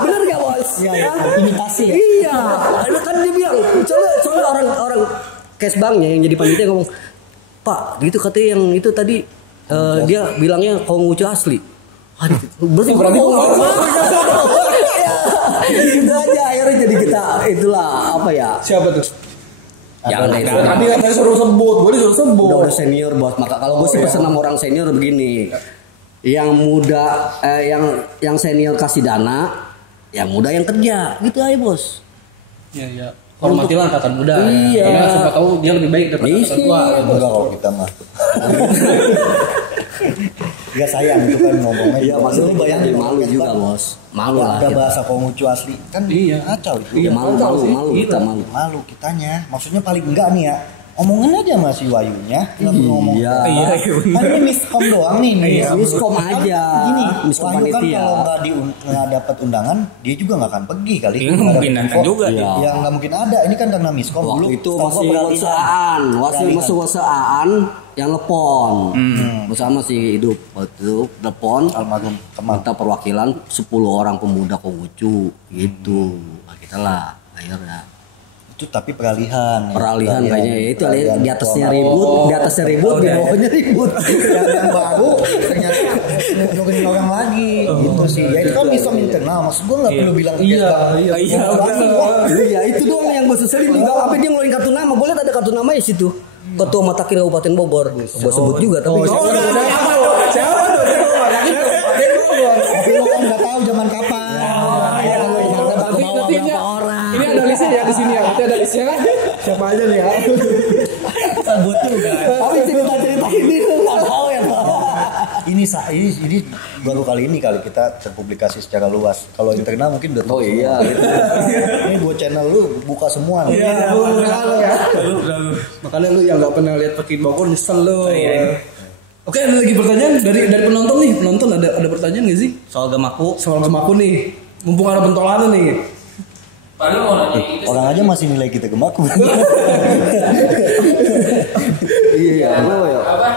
Benar enggak, Bos? Iya, imitasi. Iya. Kan dia bilang, soalnya orang kesbangnya yang jadi panitia ngomong, "Pak, gitu katanya yang itu tadi dia bilangnya Konghucu asli." Berarti gitu aja akhirnya jadi kita itulah apa ya? Siapa tuh? Jangan deh. Tadi katanya suruh sebut, gue disuruh sebut. Udah senior, Bos. Maka kalau gue sih pesen sama orang senior begini. Yang muda yang senior kasih dana, yang muda yang kerja. Gitu aja, Bos. Iya. Hormatilah angkatan muda. Iya. Karena siapa tahu dia lebih baik daripada angkatan tua. Enggak kalau kita mah. Gak sayang itu kan ngomongnya. Iya, maksudnya bayangin malu juga, Bos. Malu lah. Ada Kita. bahasa Konghucu asli kan kacau itu. Iya, malu kita malu. Malu kitanya. Maksudnya paling enggak nih ya. Omongin aja masih Wayunya. Ngomong. Iya. Kan ini miskom doang nih. Miskom aja. Gini, Miskom Wahyu kan panitia. kalau nggak dapat undangan, dia juga nggak akan pergi kali. Iya, Nggak mungkin dapet datang info. juga dia. Ya nggak mungkin ada. Ini kan karena miskom dulu. Waktu itu setahu masih gua masih wasaan yang lepon bersama si hidup waktu itu telepon almarhum Kemal. minta perwakilan 10 orang pemuda Konghucu gitu. Nah, kita lah akhirnya Itu tapi peralihan kayaknya ya itu peralihan di atasnya ketua. ribut di bawahnya ribut. yang baru ternyata nurunin orang lagi gitu sih. Ya itu kan miskom internal. Maksud gue nggak perlu bilang Iya itu doang yang gue seselin juga. Apa dia ngeluarin kartu nama? Boleh ada kartu nama di situ. Ketua Matakin Kabupaten Bogor. Gue sebut juga tapi Siapa tuh? Tapi lo kan nggak tahu zaman kapan. Nanti ini ada listnya ya di sini ya. Nanti ada listnya kan. Siapa aja nih ya? Sebut juga. tapi cerita ini lu nggak tahu ya Pak. Ini baru kali ini kita terpublikasi secara luas. Kalau internal mungkin udah tahu. Oh iya. Ini 2 channel lu buka semua. Iya, makanya lu yang nggak pernah lihat Pekin Bogor nyesel lu. Oke, ada lagi pertanyaan dari penonton nih. Penonton ada pertanyaan nggak sih? Soal Gemaku. Soal Gemaku nih. Mumpung ada pentolannya nih. Padahal mau nanya itu Orang aja masih nilai kita Gemaku. Iya. apa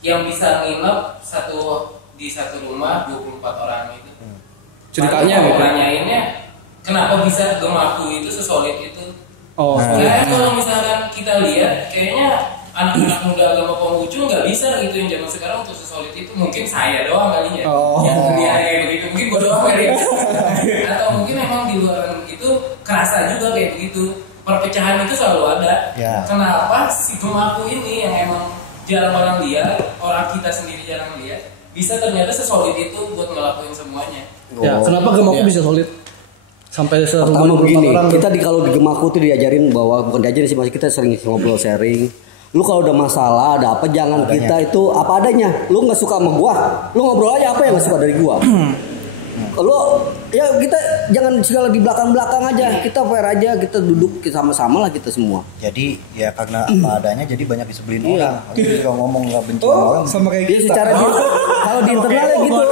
yang bisa nginep di satu rumah 24 orang itu. Ceritanya Padahal gitu. nanyainnya kenapa bisa Gemaku itu sesolid itu? Oh, Kayaknya kalau misalkan kita lihat kayaknya anak-anak muda agama Konghucu nggak bisa gitu yang zaman sekarang untuk sesolid itu. Mungkin saya doang kali ya yang dunia kayak begitu, mungkin gue doang kali ya. Atau mungkin memang di luar itu kerasa juga kayak begitu, perpecahan itu selalu ada. Kenapa si Gemaku ini yang emang jarang orang lihat, orang kita sendiri jarang lihat, bisa ternyata sesolid itu buat ngelakuin semuanya. ya, kenapa Gemaku bisa solid? Sampai Pertama begini, orang kita kalau di Gemaku tuh diajarin bahwa bukan diajarin sih, masih kita sering ngobrol sharing. Lu kalau ada masalah, ada apa jangan kita itu apa adanya. Lu nggak suka sama gua, lu ngobrol aja apa yang nggak suka dari gua. Lu ya kita jangan segala di belakang aja. Kita fair aja, kita duduk sama-sama lah kita semua. Jadi ya karena apa adanya jadi banyak disebelin orang. Kalau ngomong nggak benci orang. sama kayak Ya kita. secara kalau di internalnya gitu.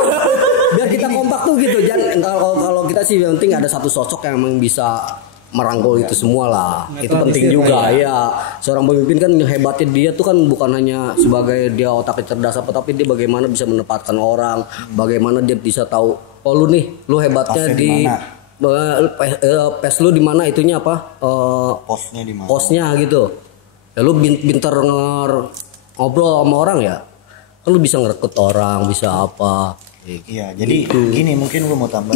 Biar kita kompak tuh gitu. Jangan kalau kita sih yang penting ada satu sosok yang memang bisa merangkul itu semua lah. Itu penting juga ya. Seorang pemimpin kan hebatnya dia tuh kan bukan hanya sebagai dia otaknya cerdas apa, tapi dia bagaimana bisa menempatkan orang, bagaimana dia bisa tahu oh lu nih, lu hebatnya di pes lu di mana itunya apa? Posnya di mana? Posnya gitu. Ya lu pinter ngobrol sama orang ya. Kan lu bisa ngerekrut orang, bisa apa. Iya, jadi gini mungkin lu mau tambah.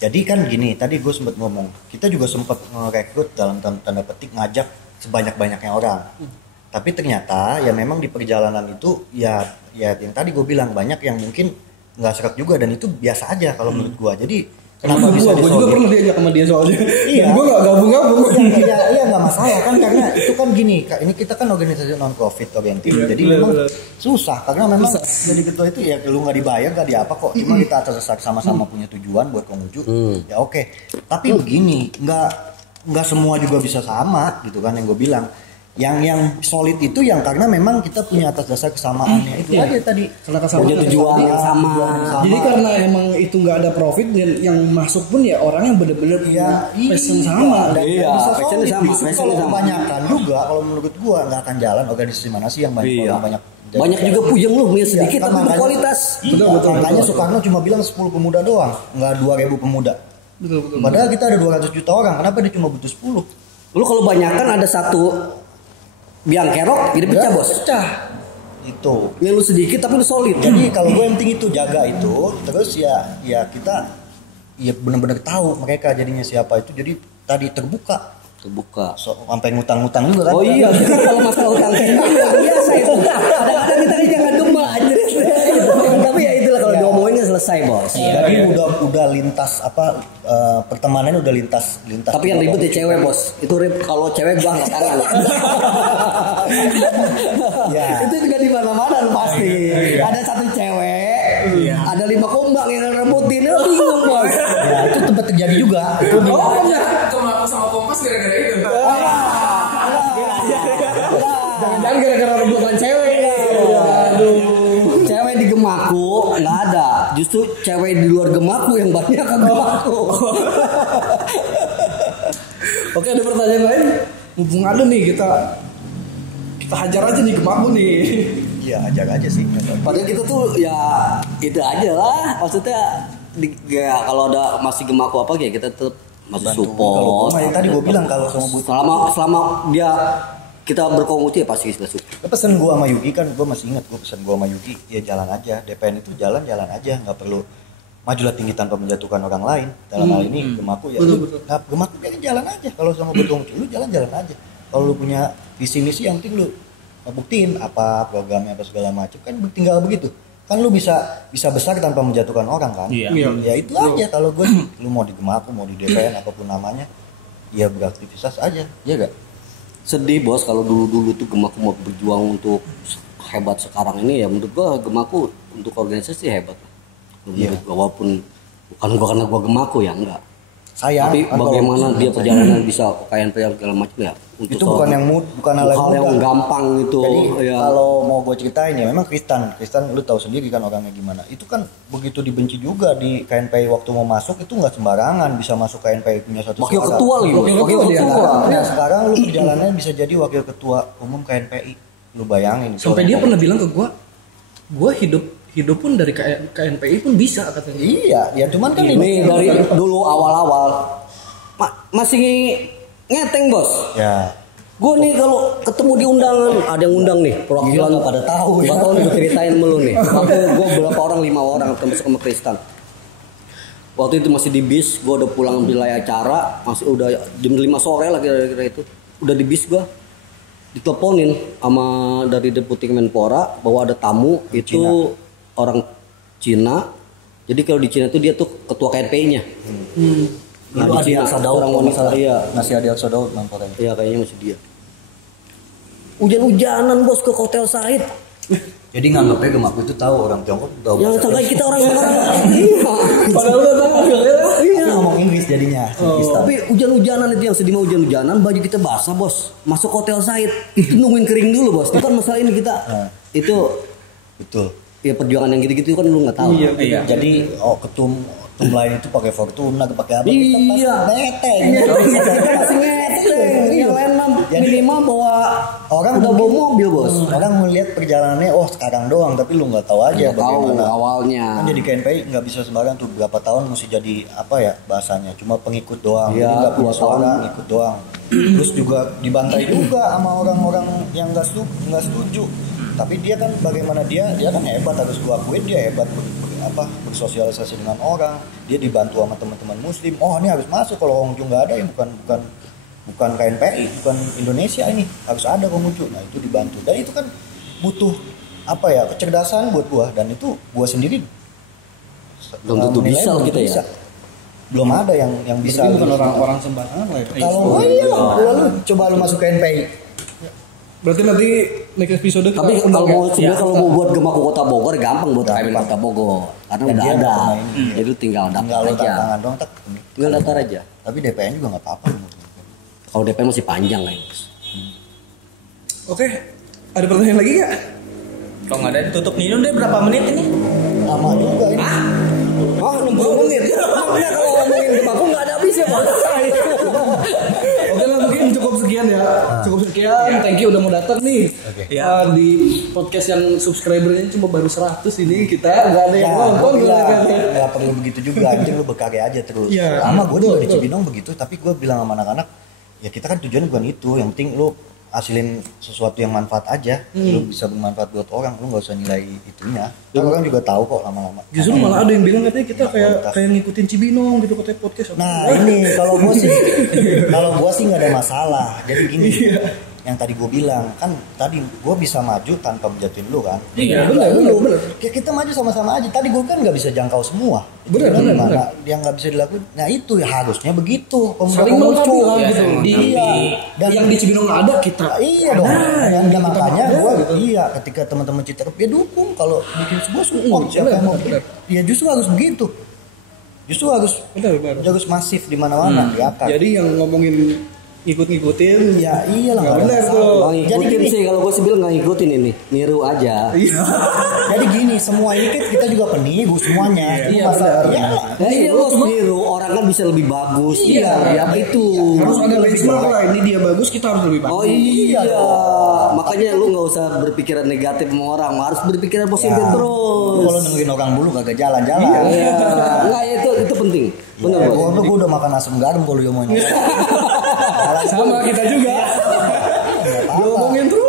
Jadi kan gini, tadi gue sempat ngomong, kita juga sempat ngerekrut dalam tanda petik ngajak sebanyak-banyaknya orang. Tapi ternyata ya memang di perjalanan itu ya yang tadi gue bilang banyak yang mungkin nggak seret juga dan itu biasa aja kalau menurut gue. Jadi kenapa bisa gue juga pernah diajak sama dia soalnya. Iya. Gue nggak gabung. Iya nggak masalah kan karena itu kan gini, ini kita kan organisasi non profit oriented, jadi memang susah karena memang jadi ketua itu ya lu nggak dibayar nggak diapa kok, cuma kita atas dasar sama-sama punya tujuan buat Konghucu, ya oke. Tapi begini, nggak semua juga bisa sama gitu kan yang gue bilang. Yang solid itu yang karena memang kita punya atas dasar kesamaannya itu aja tadi, karena kesamaan tujuan yang sama. Jadi karena emang itu nggak ada profit dan yang masuk pun ya orang yang bener-bener punya passion sama. Dan Iya, bisa passionnya solid. sama, Justru passionnya kalau sama. kebanyakan juga kalau menurut gua nggak akan jalan organisasi mana sih yang banyak orang banyak. Banyak juga puyeng lu punya sedikit Iya, tapi makanya- berkualitas. Betul. Makanya Soekarno cuma bilang 10 pemuda doang, nggak 2000 pemuda. Betul. Padahal kita ada 200 juta orang, kenapa dia cuma butuh 10? Lu kalau banyakan ada satu biang kerok jadi pecah, Bos. Pecah. Itu. Yang lu sedikit tapi lu solid. Jadi kalau gue yang penting itu jaga itu, terus ya kita ya benar-benar tahu mereka jadinya siapa itu. Jadi tadi terbuka. Sampai ngutang-ngutang juga kan. Oh iya, kalau masalah utang biasa itu. Kadang-kadang kita jangan domba aja. Tapi ya itulah kalau diomongin selesai, Bos. Jadi udah lintas pertemanannya udah lintas. Tapi yang ribut ya cewek, Bos. Itu kalau cewek gua angkat tangan. Ya. Itu juga di mana-mana pasti. Ada satu cewek, ada 5 kombang yang rebutin, bingung, Bos. Ya, itu tempat terjadi juga. Kemaku sama Kompas gara-gara itu. Jangan-jangan gara-gara rebutan cewek. Aduh. Cewek di Gemaku nggak ada. Justru cewek di luar Gemaku yang banyak ke Gemaku. Oke, ada pertanyaan lain? Mumpung ada nih kita hajar aja nih Gemaku nih. Iya, ajar aja sih. Padahal kita tuh ya itu aja lah. Maksudnya ya kalau ada masih Gemaku apa ya kita tetap masih Kalau support. yang tadi gue bilang kalau sama butuh. Selama dia kita berkomunikasi ya pasti kita support. Pesan gue sama Yuki kan, gue masih ingat gue pesan gue sama Yuki, ya jalan aja, DPN itu jalan aja, nggak perlu majulah tinggi tanpa menjatuhkan orang lain. Dalam hal ini Gemaku ya, Gemaku biarin jalan aja. Kalau sama Konghucu lu jalan aja. Kalau lu punya visi misi yang penting lu buktiin apa programnya apa segala macam kan tinggal begitu. Kan lu bisa besar tanpa menjatuhkan orang kan. Iya. Ya itu aja kalau gue lu mau di Gemaku mau di DPN apapun namanya, ya beraktivitas aja, ya gak? Sedih, Bos, kalau dulu tuh Gemaku mau berjuang untuk hebat sekarang ini ya menurut gua Gemaku untuk organisasi hebat. Menurut gua, walaupun bukan gua karena gua Gemaku ya enggak. Sayang, Tapi kan bagaimana dia perjalanan bisa KNP segala macam ya. Untuk itu bukan yang bukan hal yang mudah. gampang gitu. Jadi Ya. kalau mau gue ceritain ya memang Kristen lu tahu sendiri kan orangnya gimana. Itu kan begitu dibenci juga di KNPI waktu mau masuk itu nggak sembarangan bisa masuk KNPI punya satu Wakil suara. ketua lagi, Bos. Wakil ketua. Nah sekarang lu perjalanannya bisa jadi wakil ketua umum KNPI. Lu bayangin. Sampai dia pernah bilang ke gua hidup pun dari KNPI pun bisa katanya. Iya, ya cuman kan Ini dari dulu awal-awal masih ngeteng, Bos. ya Gue nih kalau ketemu di undangan ada yang undang nih perwakilan nggak pada tahu ya. Gak tau nih gue ceritain mulu nih. Waktu gue berapa orang 5 orang termasuk sama Kristen. Waktu itu masih di bis, gue udah pulang wilayah acara, masih udah jam 5 sore lah kira-kira itu. Udah di bis gue diteleponin sama dari Deputi Kemenpora bahwa ada tamu itu orang Cina. Jadi kalau di Cina itu dia tuh ketua KNPI-nya. Nah, Dulu di Cina Adi Alsa Daud orang kalau wanita nggak salah. iya. Masih Adi Alsa Daud namanya. Iya kayaknya masih dia. Hujan-hujanan, Bos, ke Hotel Said. Jadi nganggapnya Gemaku itu tahu orang Tiongkok tahu. Yang sangka kita orang iya. Padahal udah tahu Iya. ngomong Inggris jadinya. Tapi hujan-hujanan itu yang sedih mah hujan-hujanan, baju kita basah, Bos. Masuk Hotel Said, itu nungguin kering dulu, Bos. Itu kan masalah ini kita. Itu Betul. ya perjuangan yang gitu-gitu kan lu nggak tahu. Iya. Jadi ketum lain itu pakai Fortuna atau pakai apa? Iya. Neteng. Kita masih ngeteng. Yang lain mah minimal bawa Orang udah bawa mobil, Bos. Orang melihat perjalanannya, sekarang doang, tapi lu nggak tahu aja Nggak tahu bagaimana. awalnya. Kan jadi KNPI nggak bisa sembarang tuh berapa tahun mesti jadi apa ya bahasanya, cuma pengikut doang, Iya, jadi nggak punya 2 tahun. suara, ngikut doang. Terus juga dibantai juga sama orang-orang yang nggak setuju. Tapi dia kan bagaimana dia kan hebat, harus gua akuin dia hebat bersosialisasi dengan orang. Dia dibantu sama teman-teman Muslim. Ini harus masuk, kalau Konghucu nggak ada ya bukan KNPI, bukan Indonesia ini, harus ada Konghucu. Nah itu dibantu dan itu kan butuh kecerdasan buat gua, dan itu gua sendiri Belum tentu menilai bisa belum kita bisa. ya. Belum ada yang bisa. Berarti bukan orang-orang sembarangan lah ya. Kalau lu Coba lu masuk ke NPI. Berarti nanti next episode kita Tapi undang kalau mau ya. sebenarnya kalau mau buat Gemaku Kota Bogor gampang buat KMN Kota Bogor karena Dan udah dia ada. nggak pernah ini. Jadi tinggal Enggak daftar lu aja. tangan doang tak. Tinggal daftar aja. Tapi DPN juga enggak apa-apa. Kalau DP masih panjang guys. Oke. Ada pertanyaan lagi nggak? Kalau nggak ada ditutup nih udah berapa menit ini? Lama juga ini. Oh 60 menit. Makanya kalau ngomongin Gemaku nggak ada habisnya Bos. Oke lah mungkin cukup sekian ya. Cukup sekian. Thank you udah mau datang nih. Ya. Di podcast yang subscribernya cuma baru 100 ini kita nggak ada yang nonton gimana kan? Enggak perlu begitu juga, anjing lu berkarya aja terus. Iya. Lama gue juga di Betul. Cibinong begitu, tapi gue bilang sama anak-anak, ya kita kan tujuan bukan itu, yang penting lu hasilin sesuatu yang manfaat aja, lu bisa bermanfaat buat orang, lu nggak usah nilai itunya. Kan orang juga tahu kok lama-lama. Justru malah ada yang bilang katanya kita kayak ngikutin Cibinong gitu katanya podcast. Nah ini kalau gue sih nggak ada masalah. Jadi gini, yang tadi gue bilang kan tadi gue bisa maju tanpa menjatuhin lu kan. Iya, benar. Ya kita maju sama-sama aja. Tadi gue kan nggak bisa jangkau semua. Benar. Yang nggak bisa dilakuin. Nah itu ya harusnya begitu. Saling melengkapi lah Iya, gitu. saling Di melengkapi. Dan yang di Cibinong nggak ada kita. iya dong. Dan kita makanya ada, gue gitu. ketika teman-teman Citerep ya dukung kalau bikin sebuah support siapa benar, yang mau benar. bikin. Ya justru harus begitu. Justru Benar. harus masif di mana-mana di akar. Jadi yang ngomongin ngikut-ngikutin Ya iyalah nggak nggak ada benar masalah. tuh. Nggak Jadi ngikutin gini. sih kalau gue sih bilang nggak ngikutin ini, niru aja. Jadi gini, semua ini kan kita juga peniru semuanya. Iya, Masa benar. iyalah. Nah, iya lu harus niru, orang kan bisa lebih bagus. Iya, ya itu. Harus ada Lebih benchmark baik. lah. Ini dia bagus, kita harus lebih bagus. Oh iya, Iya. makanya lu nggak usah berpikiran negatif sama orang, harus berpikiran positif Ya. terus. Lu kalau dengerin orang dulu kagak jalan-jalan. Iya, nggak itu penting, benar Ya, Bos. gua udah makan asam garam kalau dia mau Sama kita juga. Diomongin terus.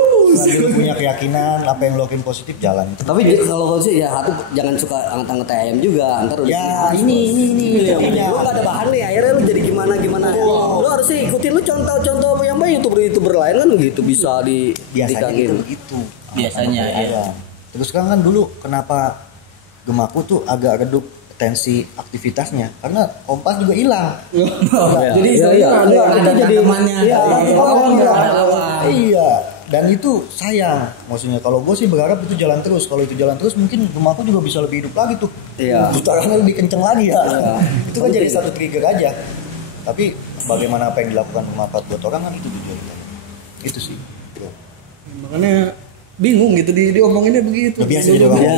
Lu punya keyakinan apa yang lo lakuin positif jalan. Tapi kalau sih ya hati jangan suka anget-anget ayam juga, ntar udah Ya jadi ini iya, lu gak ada bahan nih, akhirnya lu jadi gimana lu harus sih ikutin lu contoh-contoh yang baik youtuber lain kan gitu bisa biasanya ditagih. gitu begitu. Biasanya, Iya. Terus kan dulu kenapa Gemaku tuh agak redup tensi aktivitasnya karena Kompas juga hilang. Jadi Iya, istilahnya iya. ada Ada jadi temannya. Iya, Ada lawan, lawan, ada ada lawan. Iya, dan itu sayang. Maksudnya kalau gue sih berharap itu jalan terus. Kalau itu jalan terus mungkin Gemaku juga bisa lebih hidup lagi tuh. Iya. Putarannya lebih kenceng lagi ya. Itu kan jadi Penting. satu trigger aja. Tapi bagaimana apa yang dilakukan bermanfaat buat orang kan itu tujuannya. Itu sih. makanya bingung gitu diomonginnya begitu. Ya, biasa jadi orang. Ya,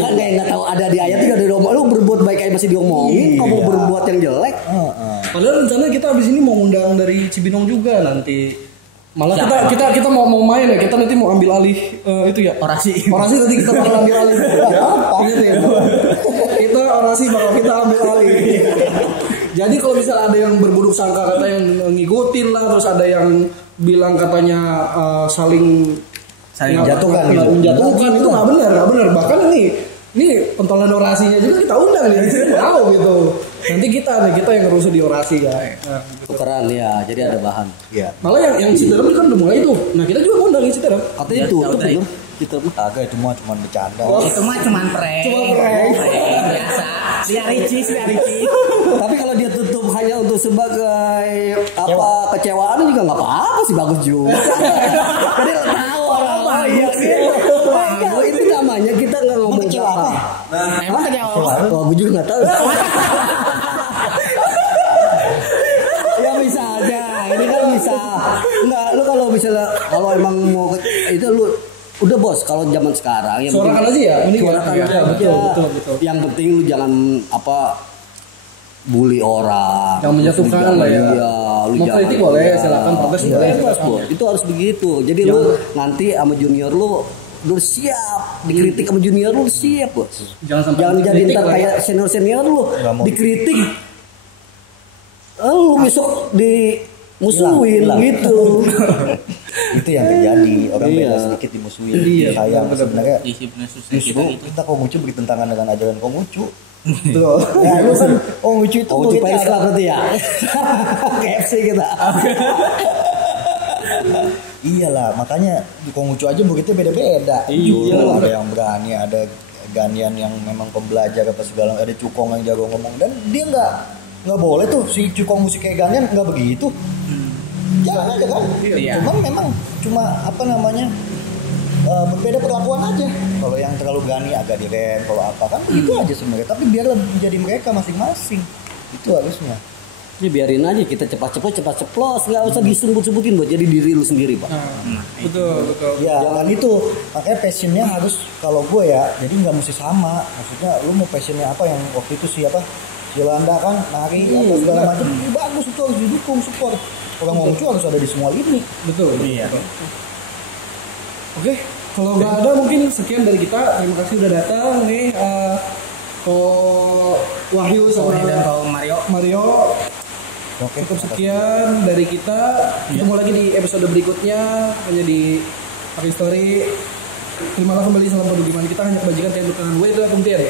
kan kayak nggak tahu ada di ayat juga ada diomong. Lu berbuat baik aja masih diomongin, Iya. kamu berbuat yang jelek. Padahal rencana kita abis ini mau undang dari Cibinong juga nanti. Malah Siapa? kita mau main ya, kita nanti mau ambil alih itu ya. Orasi. Orasi nanti kita bakal ambil alih. Ingat ya. Kita orasi bakal kita ambil alih. Jadi kalau misalnya ada yang berburuk sangka kata yang ngikutin lah, terus ada yang bilang katanya saling menjatuhkan gitu. menjatuhkan itu nggak benar. Bahkan ini pentolan orasinya juga kita undang nih, tahu gitu. Nanti kita yang ngerusuh di orasi ya. Nah, gitu. Tukeran ya, jadi ada bahan. Iya. Malah yang Citerep kan udah mulai itu. Nah kita juga mau undang yang Citerep. Katanya Ya, itu udah, bener. Kita Kagak itu mah cuma bercanda. Itu mah cuman prank. Cuma prank. Biasa. Biar ricis. tapi kalau dia tutup hanya untuk sebagai kecewaan juga nggak apa-apa sih, bagus juga. Jadi lo tahu orang iya gitu. Itu namanya kita nggak ngomong kecewa apa? Emang kecewa. Wah, gue juga nggak tahu. Ya bisa aja, ini kan bisa. Enggak, lu kalau misalnya kalau emang mau itu lu udah bos kalau zaman sekarang yang Suarakan aja ya, mending suarakan ya. aja. Ya, betul. Yang penting lu jangan bully orang. Yang menjatuhkan lah ya. Iya, lu Mau jangan. kritik boleh, Iya. silakan, protes Iya, boleh, bebas, silakan. Bos. Itu harus begitu. Jadi lu nanti sama junior lu siap dikritik sama junior lu siap bos. Jangan sampai Jangan jadi dikritik ntar lah ya. kayak senior lu Nggak mau. dikritik. Lu besok dimusuhin Hilang. gitu. Itu yang terjadi. Orang Iya. beda sedikit dimusuhin. Iya, Sayang benar-benar. sebenarnya. Isi bener susah Justru kita gitu. kita Konghucu bertentangan dengan ajaran Konghucu. Betul. Ya itu kan Konghucu itu Oh, muridnya Paris ada- lah berarti ya. KFC kita. Iyalah, makanya di Konghucu aja muridnya beda-beda. Iya. Ada yang berani, ada Ganian yang memang pembelajar apa segala, ada Cukong yang jago ngomong dan dia nggak boleh tuh si Cukong musik kayak Ganian nggak begitu. jalan aja kan. Iya. Cuman memang cuma apa namanya berbeda perlakuan aja. Kalau yang terlalu berani agak direm, kalau apa kan itu aja sebenarnya. Tapi biarlah menjadi mereka masing-masing. Itu harusnya. Ya biarin aja kita cepat ceplos, nggak usah disebut-sebutin buat jadi diri lu sendiri, Pak. Betul. Ya kan itu makanya passionnya harus kalau gue ya jadi nggak mesti sama. Maksudnya lu mau passionnya apa yang waktu itu siapa Yolanda kan nari atau segala macam ya bagus itu harus didukung support. Orang Wongcu harus ada di semua ini. Betul. Iya. Oke, kalau nggak ada mungkin sekian dari kita. Terima kasih udah datang nih. Ko Wahyu sama Dan Ko Mario. Oke, Cukup sekian dari kita. Ketemu lagi di episode berikutnya hanya di Pakai Story. Terimalah kembali salam perdugiman kita hanya kebajikan kayak bukan gue itu ya Kumtir.